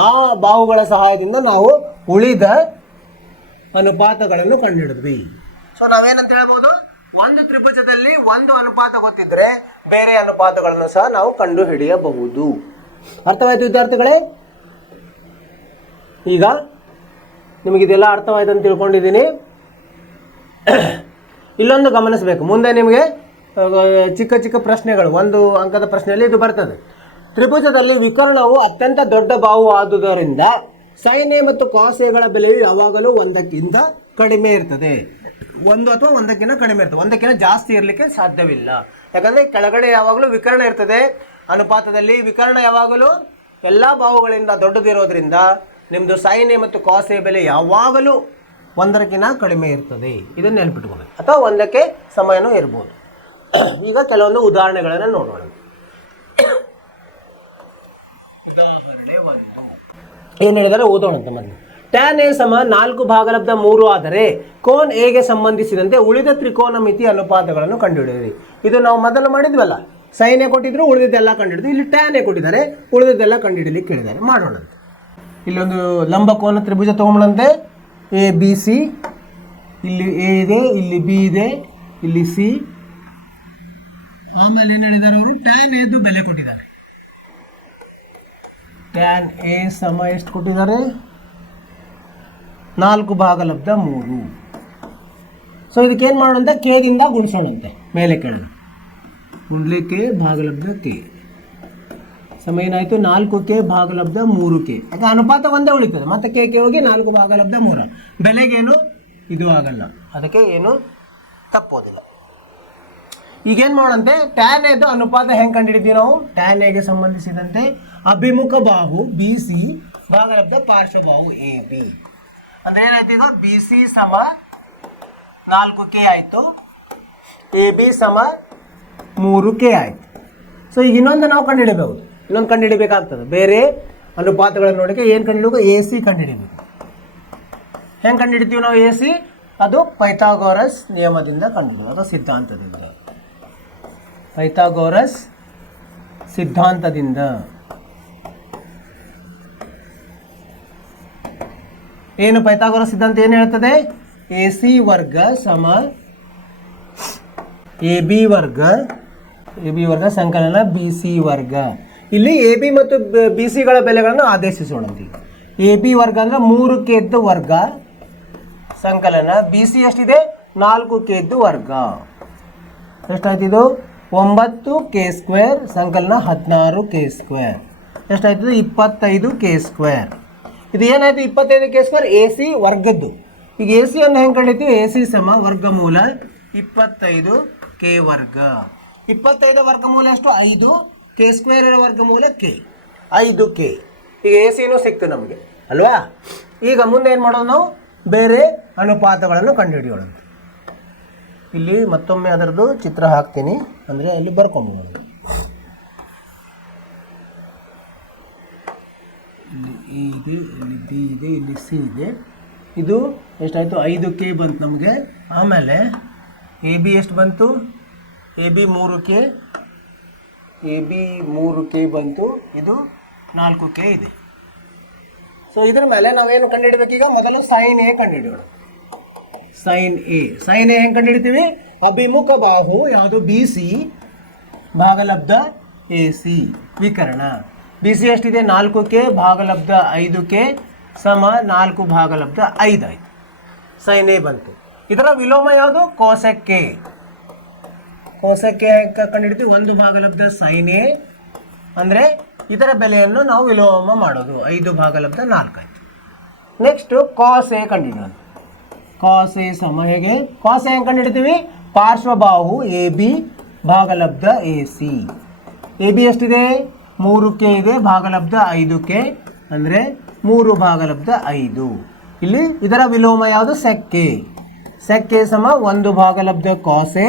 ಆ ಬಾಹುಗಳ ಸಹಾಯದಿಂದ ನಾವು ಉಳಿದ ಅನುಪಾತಗಳನ್ನು ಕಂಡುಹಿಡಿದ್ವಿ. ಸೊ ನಾವೇನಂತ ಹೇಳ್ಬೋದು, ಒಂದು ತ್ರಿಭುಜದಲ್ಲಿ 1 ಅನುಪಾತ ಗೊತ್ತಿದ್ರೆ ಬೇರೆ ಅನುಪಾತಗಳನ್ನು ಸಹ ನಾವು ಕಂಡುಹಿಡಿಯಬಹುದು. ಅರ್ಥವಾಯಿತು ವಿದ್ಯಾರ್ಥಿಗಳೇ? ಈಗ ನಿಮಗಿದೆಲ್ಲ ಅರ್ಥವಾಯ್ತು ಅಂತ ತಿಳ್ಕೊಂಡಿದ್ದೀನಿ. ಇಲ್ಲೊಂದು ಗಮನಿಸಬೇಕು, ಮುಂದೆ ನಿಮಗೆ ಚಿಕ್ಕ ಚಿಕ್ಕ ಪ್ರಶ್ನೆಗಳು, 1 ಅಂಕದ ಪ್ರಶ್ನೆಯಲ್ಲಿ ಇದು ಬರ್ತದೆ. ತ್ರಿಭುಜದಲ್ಲಿ ವಿಕರ್ಣವು ಅತ್ಯಂತ ದೊಡ್ಡ ಬಾಹು ಆದುದರಿಂದ sin A ಮತ್ತು cos Aಗಳ ಬೆಲೆಯು ಯಾವಾಗಲೂ 1ಕ್ಕಿಂತ ಕಡಿಮೆ ಇರ್ತದೆ. 1 ಅಥವಾ 1ಕ್ಕಿಂತ ಕಡಿಮೆ ಇರ್ತದೆ, 1ಕ್ಕಿಂತ ಜಾಸ್ತಿ ಇರಲಿಕ್ಕೆ ಸಾಧ್ಯವಿಲ್ಲ. ಯಾಕಂದರೆ ಕೆಳಗಡೆ ಯಾವಾಗಲೂ ವಿಕರ್ಣ ಇರ್ತದೆ. ಅನುಪಾತದಲ್ಲಿ ವಿಕರ್ಣ ಯಾವಾಗಲೂ ಎಲ್ಲ ಬಾಹುಗಳಿಂದ ದೊಡ್ಡದಿರೋದ್ರಿಂದ ನಿಮ್ಮದು sin A ಮತ್ತು cos A ಬೆಲೆ ಯಾವಾಗಲೂ 1ಕ್ಕಿಂತ ಕಡಿಮೆ ಇರ್ತದೆ. ಇದನ್ನು ನೆನಪಿಟ್ಕೊಬೇಕು. ಅಥವಾ 1ಕ್ಕೆ ಸಮಯನೂ ಇರ್ಬೋದು. ಈಗ ಕೆಲವೊಂದು ಉದಾಹರಣೆಗಳನ್ನು ನೋಡೋಣ. ಉದಾಹರಣೆ 1 ಏನು ಹೇಳಿದರೆ ಓದೋಣಂತ ಮೊದಲು. tan A ಸಮ 4/3 ಆದರೆ ಕೋನ್ ಎಗೆ ಸಂಬಂಧಿಸಿದಂತೆ ಉಳಿದ ತ್ರಿಕೋನಮಿತಿ ಅನುಪಾತಗಳನ್ನು ಕಂಡುಹಿಡಿಯಿರಿ. ಇದು ನಾವು ಮೊದಲು ಮಾಡಿದ್ವಲ್ಲ, sin A ಕೊಟ್ಟಿದ್ರು, ಉಳಿದಿದ್ದೆಲ್ಲ ಕಂಡುಹಿಡಿದು. ಇಲ್ಲಿ tan A ಕೊಟ್ಟಿದ್ದಾರೆ, ಉಳಿದಿದ್ದೆಲ್ಲ ಕಂಡುಹಿಡಿಯಲಿಕ್ಕೆ ಕೇಳಿದ್ದಾರೆ. ಮಾಡೋಣ. ಇಲ್ಲೊಂದು ಲಂಬಕೋನ ತ್ರಿಭುಜ ತಗೊಂಬಂತೆ, ABC, ಇಲ್ಲಿ A ಇದೆ, ಇಲ್ಲಿ B ಇದೆ, ಇಲ್ಲಿ C. ಆಮೇಲೆ ಏನು ಹೇಳಿದ್ದಾರೆ ಅವರು, tan A ಬೆಲೆ ಕೊಟ್ಟಿದ್ದಾರೆ. tan A ಸಮ ಎಷ್ಟು ಕೊಟ್ಟಿದ್ದಾರೆ, 4/3. ಸೊ ಇದಕ್ಕೆ ಏನು ಮಾಡೋಣ, ಕೇದಿಂದ ಗುಣಿಸೋಣಂತೆ, ಮೇಲೆ ಕೆಳಗೆ ಗುಂಡ್ಲಿಕ್ಕೆ ಭಾಗಲಬ್ಧ ಕೆ ಸಮ ಏನಾಯಿತು, 4k/3k. ಯಾಕೆ ಅನುಪಾತ ಒಂದೇ ಉಳಿತದೆ, ಮತ್ತೆ ಕೆ ಹೋಗಿ 4/3. ಬೆಲೆಗೇನು ಇದು ಆಗಲ್ಲ, ಅದಕ್ಕೆ ಏನು ತಪ್ಪೋದಿಲ್ಲ. ಈಗೇನು ಮಾಡೋಣಂತೆ, tan A ಅನುಪಾತ ಹೆಂಗೆ ಕಂಡುಹಿಡಿತೀವಿ ನಾವು, tan A ಗೆ ಸಂಬಂಧಿಸಿದಂತೆ ಅಭಿಮುಖ ಬಾಹು BC ಭಾಗಲಬ್ಧ ಪಾರ್ಶ್ವಬಾಹು AB. ಅಂದ್ರೆ ಏನಾಯ್ತು, ಈಗ BC ಸಮ 4k ಆಯಿತು, AB ಸಮ 3k ಆಯಿತು. ಸೊ ಈಗ ಇನ್ನೊಂದು ನಾವು ಕಂಡುಹಿಡಬಹುದು, ಇನ್ನೊಂದು ಕಂಡುಹಿಡಬೇಕಾಗ್ತದೆ. ಬೇರೆ ಅನುಪಾತಗಳನ್ನು ನೋಡೋಕೆ ಏನು ಕಂಡುಹಿಡಬೇಕು, AC ಕಂಡುಹಿಡಬೇಕು. ಹೆಂಗೆ ಕಂಡುಹಿಡಿತೀವಿ ನಾವು AC, ಅದು ಪೈಥಾಗೋರಸ್ ನಿಯಮದಿಂದ ಕಂಡುಹಿಡಿಯೋದು, ಅದು ಸಿದ್ಧಾಂತದಿಂದ. ಪೈಥಾಗೋರಸ್ ಸಿದ್ಧಾಂತದಿಂದ ಏನು ಪೈಥಾಗೋರಸ್ ಸಿದ್ಧಾಂತ ಏನು ಹೇಳ್ತದೆ, AC ವರ್ಗ ಸಮ AB ವರ್ಗ ಸಂಕಲನ BC ವರ್ಗ. ಇಲ್ಲಿ AB ಮತ್ತು BCಗಳ ಬೆಲೆಗಳನ್ನು ಆದೇಶಿಸೋಣ. AB ವರ್ಗ ಅಂದ್ರೆ 3k ವರ್ಗ ಸಂಕಲನ BC ಎಷ್ಟಿದೆ, 4k ವರ್ಗ. ಎಷ್ಟಾಯ್ತು ಇದು, 9k² ಸಂಕಲನ 16k². ಎಷ್ಟಾಯ್ತದೆ, 25k². ಇದು ಏನಾಯ್ತು, 25k² AC ವರ್ಗದ್ದು. ಈಗ AC ಅನ್ನು ಹೆಂಗೆ ಕಂಡಿದ್ದೀವಿ, AC ಸಮ ವರ್ಗಮೂಲ 25k ವರ್ಗ. 25 ವರ್ಗಮೂಲ ಎಷ್ಟು, 5. k² ಇರೋ ವರ್ಗಮೂಲ k, 5k. ಈಗ ACನೂ ಸಿಕ್ತು ನಮಗೆ ಅಲ್ವಾ. ಈಗ ಮುಂದೆ ಏನು ಮಾಡೋದು, ನಾವು ಬೇರೆ ಅನುಪಾತಗಳನ್ನು ಕಂಡುಹಿಡಿಯೋಣ. ಇಲ್ಲಿ ಮತ್ತೊಮ್ಮೆ ಅದರದ್ದು ಚಿತ್ರ ಹಾಕ್ತೀನಿ, ಅಂದರೆ ಅಲ್ಲಿ ಬರ್ಕೊಂಬೋದು. ಇಲ್ಲಿ ಎ ಇದೆ, ಇಲ್ಲಿ ಬಿ ಇದೆ, ಇಲ್ಲಿ ಸಿ ಇದೆ. ಇದು ಎಷ್ಟಾಯಿತು, 5k ಬಂತು ನಮಗೆ. ಆಮೇಲೆ AB ಎಷ್ಟು ಬಂತು, AB 3k, AB 3k ಬಂತು. ಇದು 4k ಇದೆ. ಸೊ ಇದ್ರ ಮೇಲೆ ನಾವೇನು ಕಂಡುಹಿಡಬೇಕೀಗ, ಮೊದಲು sin A ಕಂಡುಹಿಡಿಯೋಣ. sin A ಹೆಂಗೆ ಕಂಡುಹಿಡಿತೀವಿ, ಅಭಿಮುಖ ಬಾಹು ಯಾವುದು BC ಭಾಗಲಬ್ಧ AC ವಿಕರ್ಣ. BC ಎಷ್ಟಿದೆ, 4k ಭಾಗಲಬ್ಧ 5k ಸಮ 4/5 ಆಯಿತು. sin A ಬಂತು. ಇದರ ವಿಲೋಮ ಯಾವುದು, cosec A. cosec A ಕಂಡುಹಿಡಿತೀವಿ, 1/5 sin A ಅಂದರೆ ಇದರ ಬೆಲೆಯನ್ನು ನಾವು ವಿಲೋಮ ಮಾಡೋದು, 5/4 ಆಯಿತು. ನೆಕ್ಸ್ಟ್ cos A ಕಂಡುಹಿಡಿಯೋಣ. cos A ಸಮ ಹೇಗೆ, cos A ಹೆಂಗೆ ಕಂಡುಹಿಡಿತೀವಿ, ಪಾರ್ಶ್ವಬಾಹು AB ಭಾಗಲಬ್ಧ AC. AB ಎಷ್ಟಿದೆ, 3k ಇದೆ, ಭಾಗಲಬ್ಧ 5k ಅಂದರೆ 3/5. ಇಲ್ಲಿ ಇದರ ವಿಲೋಮ ಯಾವುದು, sec A. sec A ಸಮ 1/5 cos A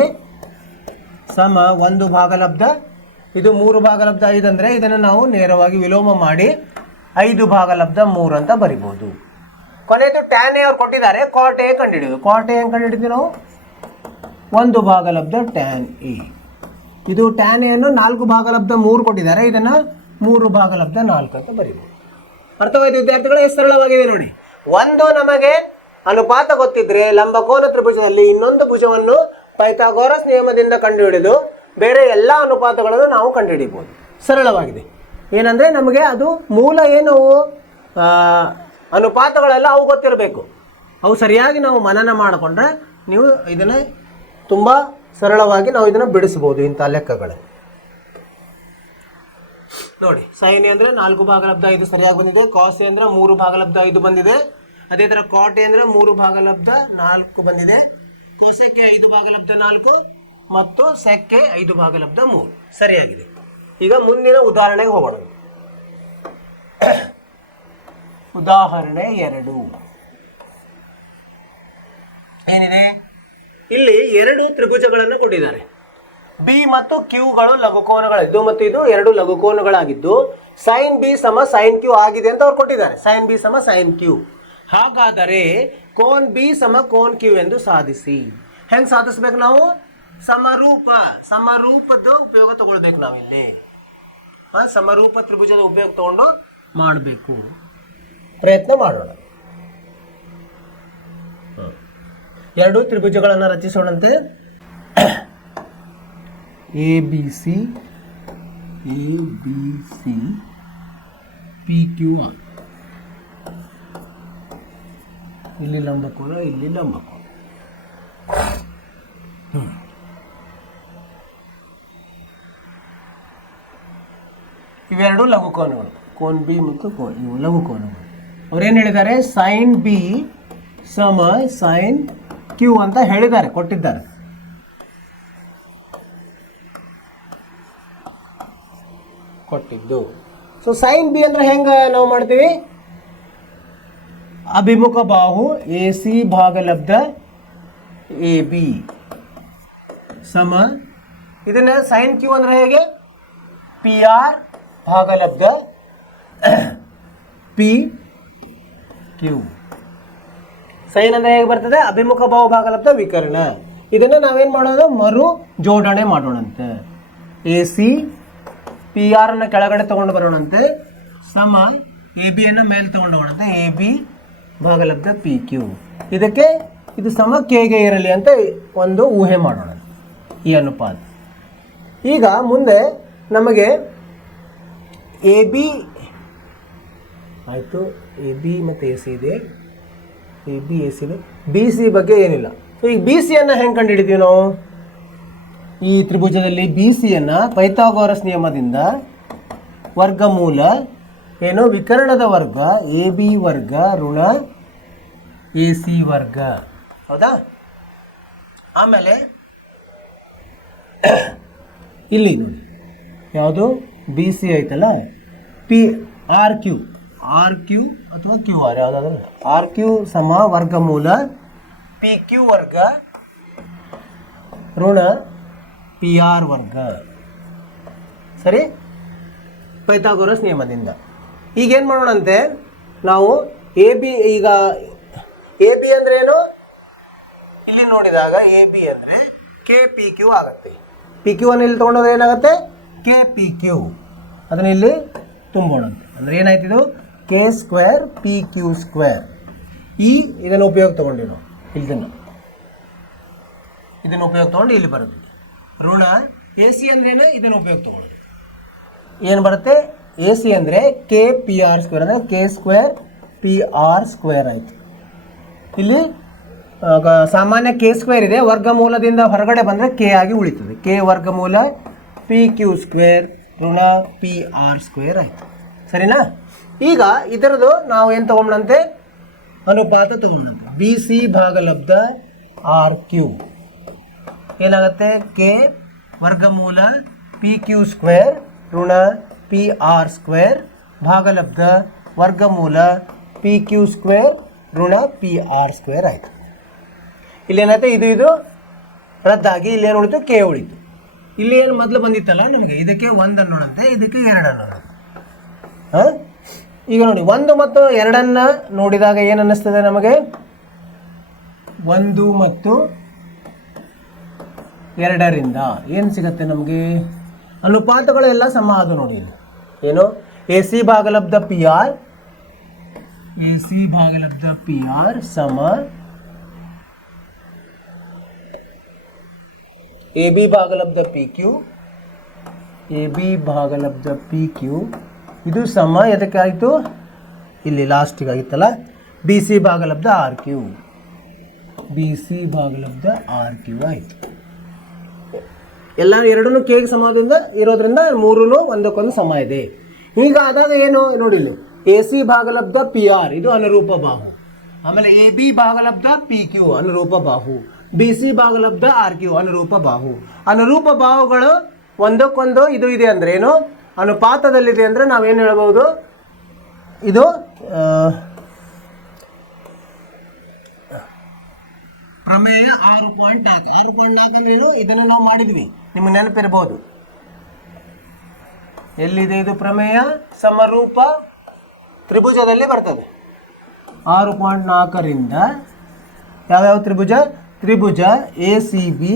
ಸಮ 1/5, ಇದು 3/5 ಅಂದರೆ ಇದನ್ನು ನಾವು ನೇರವಾಗಿ ವಿಲೋಮ ಮಾಡಿ 5/3 ಅಂತ ಬರಿಬೋದು. ಕೊನೆಯದು tan A ಅವ್ರು ಕೊಟ್ಟಿದ್ದಾರೆ, cot A ಕಂಡುಹಿಡಿಯೋದು. cot A ಹೆಂಗೆ ಕಂಡುಹಿಡಿತೀವಿ ನಾವು, 1/5 tan A. ಇದು tan A ಅನ್ನು 4/3 ಕೊಟ್ಟಿದ್ದಾರೆ, ಇದನ್ನು 3/4 ಅಂತ ಬರೀಬೋದು. ಅರ್ಥವಾಯ್ತು ವಿದ್ಯಾರ್ಥಿಗಳೇ, ಸರಳವಾಗಿದೆ ನೋಡಿ. ಒಂದು ನಮಗೆ ಅನುಪಾತ ಗೊತ್ತಿದ್ರೆ ಲಂಬಕೋನ ತ್ರಿಭುಜದಲ್ಲಿ ಇನ್ನೊಂದು ಭುಜವನ್ನು ಪೈಥಾಗೋರಸ್ ನಿಯಮದಿಂದ ಕಂಡುಹಿಡಿದು ಬೇರೆ ಎಲ್ಲ ಅನುಪಾತಗಳನ್ನು ನಾವು ಕಂಡುಹಿಡಿಬೋದು. ಸರಳವಾಗಿದೆ. ಏನಂದರೆ ನಮಗೆ ಅದು ಮೂಲ ಏನು ಅನುಪಾತಗಳೆಲ್ಲ ಅವು ಗೊತ್ತಿರಬೇಕು. ಅವು ಸರಿಯಾಗಿ ನಾವು ಮನನ ಮಾಡಿಕೊಂಡ್ರೆ ನೀವು ಇದನ್ನು ತುಂಬ ಸರಳವಾಗಿ ನಾವು ಇದನ್ನು ಬಿಡಿಸ್ಬೋದು ಇಂಥ ಲೆಕ್ಕಗಳನ್ನು. ನೋಡಿ, ಸೈನ್ ಎ ಅಂದರೆ 4/5 ಸರಿಯಾಗಿ ಬಂದಿದೆ, ಕಾಸ್ ಎ ಅಂದರೆ 3/5 ಬಂದಿದೆ, ಅದೇ ಥರ ಕಾಟ್ ಎ ಅಂದರೆ 3/4 ಬಂದಿದೆ, ಕೋಸೆಕ್ ಎ 5/4 ಮತ್ತು ಸೆಕ್ ಎ 5/3 ಸರಿಯಾಗಿದೆ. ಈಗ ಮುಂದಿನ ಉದಾಹರಣೆಗೆ ಹೋಗೋಣ. ಉದಾಹರಣೆ 2 ಏನಿದೆ? ಇಲ್ಲಿ 2 ತ್ರಿಭುಜಗಳನ್ನು ಕೊಟ್ಟಿದ್ದಾರೆ. ಬಿ ಮತ್ತು ಕ್ಯೂಗಳು ಲಘುಕೋನಗಳಿದ್ದು ಮತ್ತು ಇದು 2 ಲಘುಕೋನಗಳಾಗಿದ್ದು ಸೈನ್ ಬಿ ಸಮ ಸೈನ್ ಕ್ಯೂ ಆಗಿದೆ ಅಂತ ಅವ್ರು ಕೊಟ್ಟಿದ್ದಾರೆ. ಸೈನ್ ಬಿ ಸಮ ಸೈನ್ ಕ್ಯೂ. ಹಾಗಾದರೆ ಕೋನ್ ಬಿ ಸಮ ಕೋನ್ ಕ್ಯೂ ಎಂದು ಸಾಧಿಸಿ. ಹೆಂಗೆ ಸಾಧಿಸ್ಬೇಕು ನಾವು? ಸಮರೂಪದ ಉಪಯೋಗ ತಗೊಳ್ಬೇಕು. ನಾವಿಲ್ಲಿ ಸಮರೂಪ ತ್ರಿಭುಜದ ಉಪಯೋಗ ತಗೊಂಡು ಮಾಡಬೇಕು. ಪ್ರಯತ್ನ ಮಾಡೋಣ. 2 ತ್ರಿಭುಜಗಳನ್ನು ರಚಿಸೋಣಂತೆ. A B C P Q R. ಇಲ್ಲಿ ಲಂಬಕೋನ, ಇಲ್ಲಿ ಲಂಬಕೋನ. ಇವೆರಡು ಲಘುಕೋನಗಳು, ಕೋನ್ ಬಿ ಮತ್ತು ಕೋನ್ ಇವು ಲಘುಕೋನಗಳು. ಅವ್ರೇನು ಹೇಳಿದ್ದಾರೆ? ಸೈನ್ ಬಿ ಸಮ ಸೈನ್ ಕ್ಯೂ ಅಂತ ಹೇಳಿದ್ದಾರೆ, ಕೊಟ್ಟಿದ್ದಾರೆ. ಕೊಟ್ಟಿದ್ದು. ಸೊ ಸೈನ್ ಬಿ ಅಂದ್ರೆ ಹೆಂಗೆ ನಾವು ಮಾಡ್ತೀವಿ? ಅಭಿಮುಖ ಬಾಹು ಎ ಸಿ ಭಾಗಲಬ್ಧ ಎ ಬಿ ಸಮ, ಇದನ್ನ ಸೈನ್ ಕ್ಯೂ ಅಂದ್ರೆ ಹೇಗೆ? ಪಿ ಆರ್ ಭಾಗಲಬ್ಧ ಪಿ ಕ್ಯೂ. ಸೈನ್ ಅಂದ್ರೆ ಹೇಗೆ ಬರ್ತದೆ? ಅಭಿಮುಖ ಬಾಹು ಭಾಗಲಬ್ಧ ವಿಕರ್ಣ. ಇದನ್ನ ನಾವೇನ್ ಮಾಡೋದು? ಮರು ಜೋಡಣೆ ಮಾಡೋಣಂತೆ. ಎ ಸಿ ಪಿ ಆರ್ ಅನ್ನ ಕೆಳಗಡೆ ತಗೊಂಡು ಬರೋಣಂತೆ ಸಮ ಎ ಬಿ ಅನ್ನ ಮೇಲೆ ತಗೊಂಡು ಹೋಗೋಣಂತೆ ಎ ಬಿ ಭಾಗಲಬ್ಧ ಪಿ ಕ್ಯೂ. ಇದಕ್ಕೆ ಇದು ಸಮ ಕೆಗೆ ಇರಲಿ ಅಂತ ಒಂದು ಊಹೆ ಮಾಡೋಣ, ಈ ಅನುಪಾತ. ಈಗ ಮುಂದೆ ನಮಗೆ ಎ ಬಿ ಆಯಿತು, ಎ ಬಿ ಮತ್ತು ಎ ಸಿ ಇದೆ, ಎ ಬಿ ಎ ಸಿ ಇದೆ. ಬಿ ಸಿ ಬಗ್ಗೆ ಏನಿಲ್ಲ. ಸೊ ಈಗ ಬಿ ಸಿಯನ್ನು ಹೆಂಗೆ ಕಂಡುಹಿಡಿತೀವಿ ನಾವು? ಈ ತ್ರಿಭುಜದಲ್ಲಿ ಬಿ ಸಿಯನ್ನು ಪೈಥಾಗೋರಸ್ ನಿಯಮದಿಂದ ವರ್ಗಮೂಲ ಏನು? ವಿಕರ್ಣದ ವರ್ಗ ಎ ಬಿ ವರ್ಗ ಋಣ ಎ ಸಿ ವರ್ಗ. ಹೌದಾ? ಆಮೇಲೆ ಇಲ್ಲಿ ನೋಡಿ, ಯಾವುದು? ಬಿ ಸಿ ಐತಲ್ಲ, ಪಿ ಆರ್ ಕ್ಯೂ ಅಥವಾ ಕ್ಯೂ ಆರ್, ಯಾವುದಾದ್ರೂ ಆರ್ ಕ್ಯೂ ಸಮ ವರ್ಗಮೂಲ ಪಿ ಕ್ಯೂ ವರ್ಗ ಋಣ ಪಿ ಆರ್ ವರ್ಗ. ಸರಿ, ಪೈಥಾಗೋರಸ್ ನಿಯಮದಿಂದ. ಈಗೇನು ಮಾಡೋಣಂತೆ ನಾವು? ಎ ಬಿ, ಈಗ ಎ ಬಿ ಅಂದ್ರೆ ಏನು? ಇಲ್ಲಿ ನೋಡಿದಾಗ ಎ ಬಿ ಅಂದರೆ ಕೆ ಪಿ ಕ್ಯೂ ಆಗುತ್ತೆ. ಪಿ ಕ್ಯೂ ಅನ್ನು ಇಲ್ಲಿ ತೊಗೊಂಡೋದ್ರೆ ಏನಾಗುತ್ತೆ? K P Q. ಅದನ್ನು ಇಲ್ಲಿ ತುಂಬೋಣಂತೆ. ಅಂದರೆ ಏನಾಯ್ತಿದು? K square P Q square. ಇದನ್ನು ಉಪಯೋಗ ತೊಗೊಂಡು ನಾವು ಇದನ್ನು ಉಪಯೋಗ ತೊಗೊಂಡು ಇಲ್ಲಿ ಬರುತ್ತೆ. ಋಣ ಎ ಸಿ ಅಂದ್ರೇನು? ಇದನ್ನು ಉಪಯೋಗ ತೊಗೊಳ್ಳೋದು. ಏನು ಬರುತ್ತೆ? ಎ ಸಿ ಅಂದರೆ ಕೆ ಪಿ ಆರ್ ಸ್ಕ್ವೇರ್, ಅಂದರೆ K square P R square ಆಯಿತು. ಇಲ್ಲಿ ಸಾಮಾನ್ಯ ಕೆ ಸ್ಕ್ವೇರ್ ಇದೆ, ವರ್ಗಮೂಲದಿಂದ ಹೊರಗಡೆ ಬಂದರೆ ಕೆ ಆಗಿ ಉಳಿತದೆ. ಕೆ ವರ್ಗಮೂಲ ಪಿ ಕ್ಯೂ ಸ್ಕ್ವೇರ್ ಋಣ ಪಿ ಆರ್ ಸ್ಕ್ವೇರ್ ಆಯಿತು. ಸರಿನಾ? ಈಗ ಇದರದ್ದು ನಾವು ಏನು ತೊಗೊಂಡಂತೆ? ಅನುಪಾತ ತೊಗೊಂಡಂತೆ ಬಿ ಸಿ ಭಾಗಲಬ್ಧ ಆರ್ ಕ್ಯೂ ಏನಾಗುತ್ತೆ? ಕೆ ವರ್ಗಮೂಲ ಪಿ ಕ್ಯೂ ಸ್ಕ್ವೇರ್ ಋಣ ಪಿ ಆರ್ ಸ್ಕ್ವೇರ್ ಭಾಗಲಬ್ಧ ವರ್ಗಮೂಲ ಪಿ ಕ್ಯೂ ಸ್ಕ್ವೇರ್ ಋಣ ಪಿ ಆರ್ ಸ್ಕ್ವೇರ್ ಆಯಿತು. ಇಲ್ಲೇನಾಯ್ತು? ಇದು ರದ್ದಾಗಿ ಇಲ್ಲೇನು ಉಳಿತು? ಕೆ ಉಳಿತು. ಇಲ್ಲಿ ಏನು ಮೊದಲು ಬಂದಿತ್ತಲ್ಲ ನಮಗೆ, ಇದಕ್ಕೆ 1 ಅನ್ನೋಣಂತೆ, ಇದಕ್ಕೆ 2 ಅನ್ನೋಣಂತೆ. ಹಾಂ, ಈಗ ನೋಡಿ 1 ಮತ್ತು 2 ನೋಡಿದಾಗ ಏನು ಅನ್ನಿಸ್ತದೆ ನಮಗೆ? 1 ಮತ್ತು 2ರಿಂದ ಏನು ಸಿಗುತ್ತೆ ನಮಗೆ? ಅನುಪಾತಗಳೆಲ್ಲ ಸಮ ಅದು ನೋಡಿ. ಇಲ್ಲಿ ಏನು? ಎ ಸಿ ಭಾಗಲಬ್ಧ ಪಿ ಆರ್, ಎ ಸಿ ಭಾಗಲಬ್ಧ ಪಿ ಆರ್ ಸಮ ಎ ಬಿ ಭಾಗಲಬ್ಧ ಪಿ ಕ್ಯೂ, ಎ ಬಿ ಭಾಗಲಬ್ಧ ಪಿ ಕ್ಯೂ. ಇದು ಸಮ ಎದಕ್ಕೆ ಆಯಿತು? ಇಲ್ಲಿ ಲಾಸ್ಟಿಗೆ ಆಗಿತ್ತಲ್ಲ, ಬಿ ಸಿ ಭಾಗಲಬ್ಧ ಆರ್ ಕ್ಯೂ, ಬಿ ಸಿ ಭಾಗಲಬ್ಧ ಆರ್ ಕ್ಯೂ ಆಯಿತು. ಎಲ್ಲ ಎರಡೂ ಕೆ ಸಮದಿಂದ ಇರೋದ್ರಿಂದ ಮೂರೂ ಒಂದಕ್ಕೊಂದು ಸಮ ಇದೆ. ಈಗ ಆದಾಗ ಏನು ನೋಡಿ ಇಲ್ಲಿ ಎ ಸಿ ಭಾಗಲಬ್ಧ ಪಿ ಆರ್ ಇದು ಅನುರೂಪ ಬಾಹು, ಆಮೇಲೆ ಎ ಬಿ ಭಾಗಲಬ್ಧ ಪಿ ಕ್ಯೂ ಅನುರೂಪ ಬಾಹು, ಬಿ ಸಿ ಭಾಗಲಬ್ಧ ಆರ್ ಕ್ಯೂ ಅನುರೂಪ ಬಾಹು. ಅನುರೂಪ ಬಾಹುಗಳು ಒಂದಕ್ಕೊಂದು ಇದು ಇದೆ ಅಂದ್ರೆ ಏನು ಅನುಪಾತದಲ್ಲಿದೆ ಅಂದ್ರೆ ನಾವೇನು ಹೇಳ್ಬೋದು, ಇದು ಪ್ರಮೇಯ 6.4. 6.4 ಅಂದ್ರೆ ಏನು, ಇದನ್ನು ನಾವು ಮಾಡಿದ್ವಿ, ನಿಮ್ಗೆ ನೆನಪಿರ್ಬೋದು. ಎಲ್ಲಿದೆ ಇದು ಪ್ರಮೇಯ? ಸಮರೂಪ ತ್ರಿಭುಜದಲ್ಲಿ ಬರ್ತದೆ. 6.4ರಿಂದ ಯಾವ್ಯಾವ ತ್ರಿಭುಜ? ತ್ರಿಭುಜ ಎ ಸಿ ಬಿ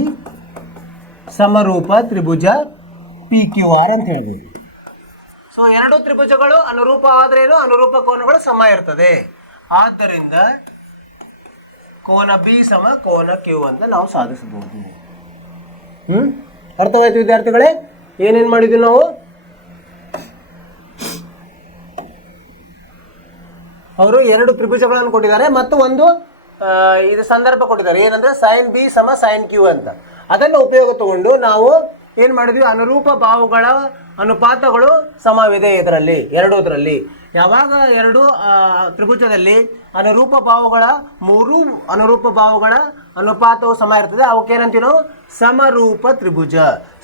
ಸಮರೂಪ ತ್ರಿಭುಜ ಪಿ ಕ್ಯೂ ಆರ್ ಅಂತ ಹೇಳ್ಬೋದು. ಸೊ ಎರಡು ತ್ರಿಭುಜಗಳು ಅನುರೂಪ ಆದ್ರೇನು, ಅನುರೂಪ ಕೋನಗಳು ಸಮ ಇರ್ತದೆ. ಆದ್ದರಿಂದ ಕೋನ ಬಿ ಸಮ ಕೋನ ಕ್ಯೂ ಅಂತ ನಾವು ಸಾಧಿಸಬಹುದು. ಅರ್ಥವಾಯ್ತು ವಿದ್ಯಾರ್ಥಿಗಳೇ? ಏನೇನ್ ಮಾಡಿದ್ವಿ ನಾವು? ಅವರು ಎರಡು ತ್ರಿಭುಜಗಳನ್ನು ಕೊಟ್ಟಿದ್ದಾರೆ ಮತ್ತು ಒಂದು ಇದು ಸಂದರ್ಭ ಕೊಟ್ಟಿದ್ದಾರೆ, ಏನಂದ್ರೆ ಸೈನ್ ಬಿ ಸಮ ಸೈನ್ ಕ್ಯೂ ಅಂತ. ಅದನ್ನು ಉಪಯೋಗ ತಗೊಂಡು ನಾವು ಏನ್ ಮಾಡಿದ್ವಿ, ಅನುರೂಪ ಬಾಹುಗಳ ಅನುಪಾತಗಳು ಸಮವಿದೆ ಎರಡೂದ್ರಲ್ಲಿ. ಯಾವಾಗ ಎರಡು ತ್ರಿಭುಜದಲ್ಲಿ ಅನುರೂಪ ಬಾಹುಗಳ ಮೂರು ಅನುರೂಪ ಬಾಹುಗಳ ಅನುಪಾತವು ಸಮ ಇರ್ತದೆ, ಅವಕ್ಕೇನಂತೀವಿ ನಾವು? ಸಮರೂಪ ತ್ರಿಭುಜ.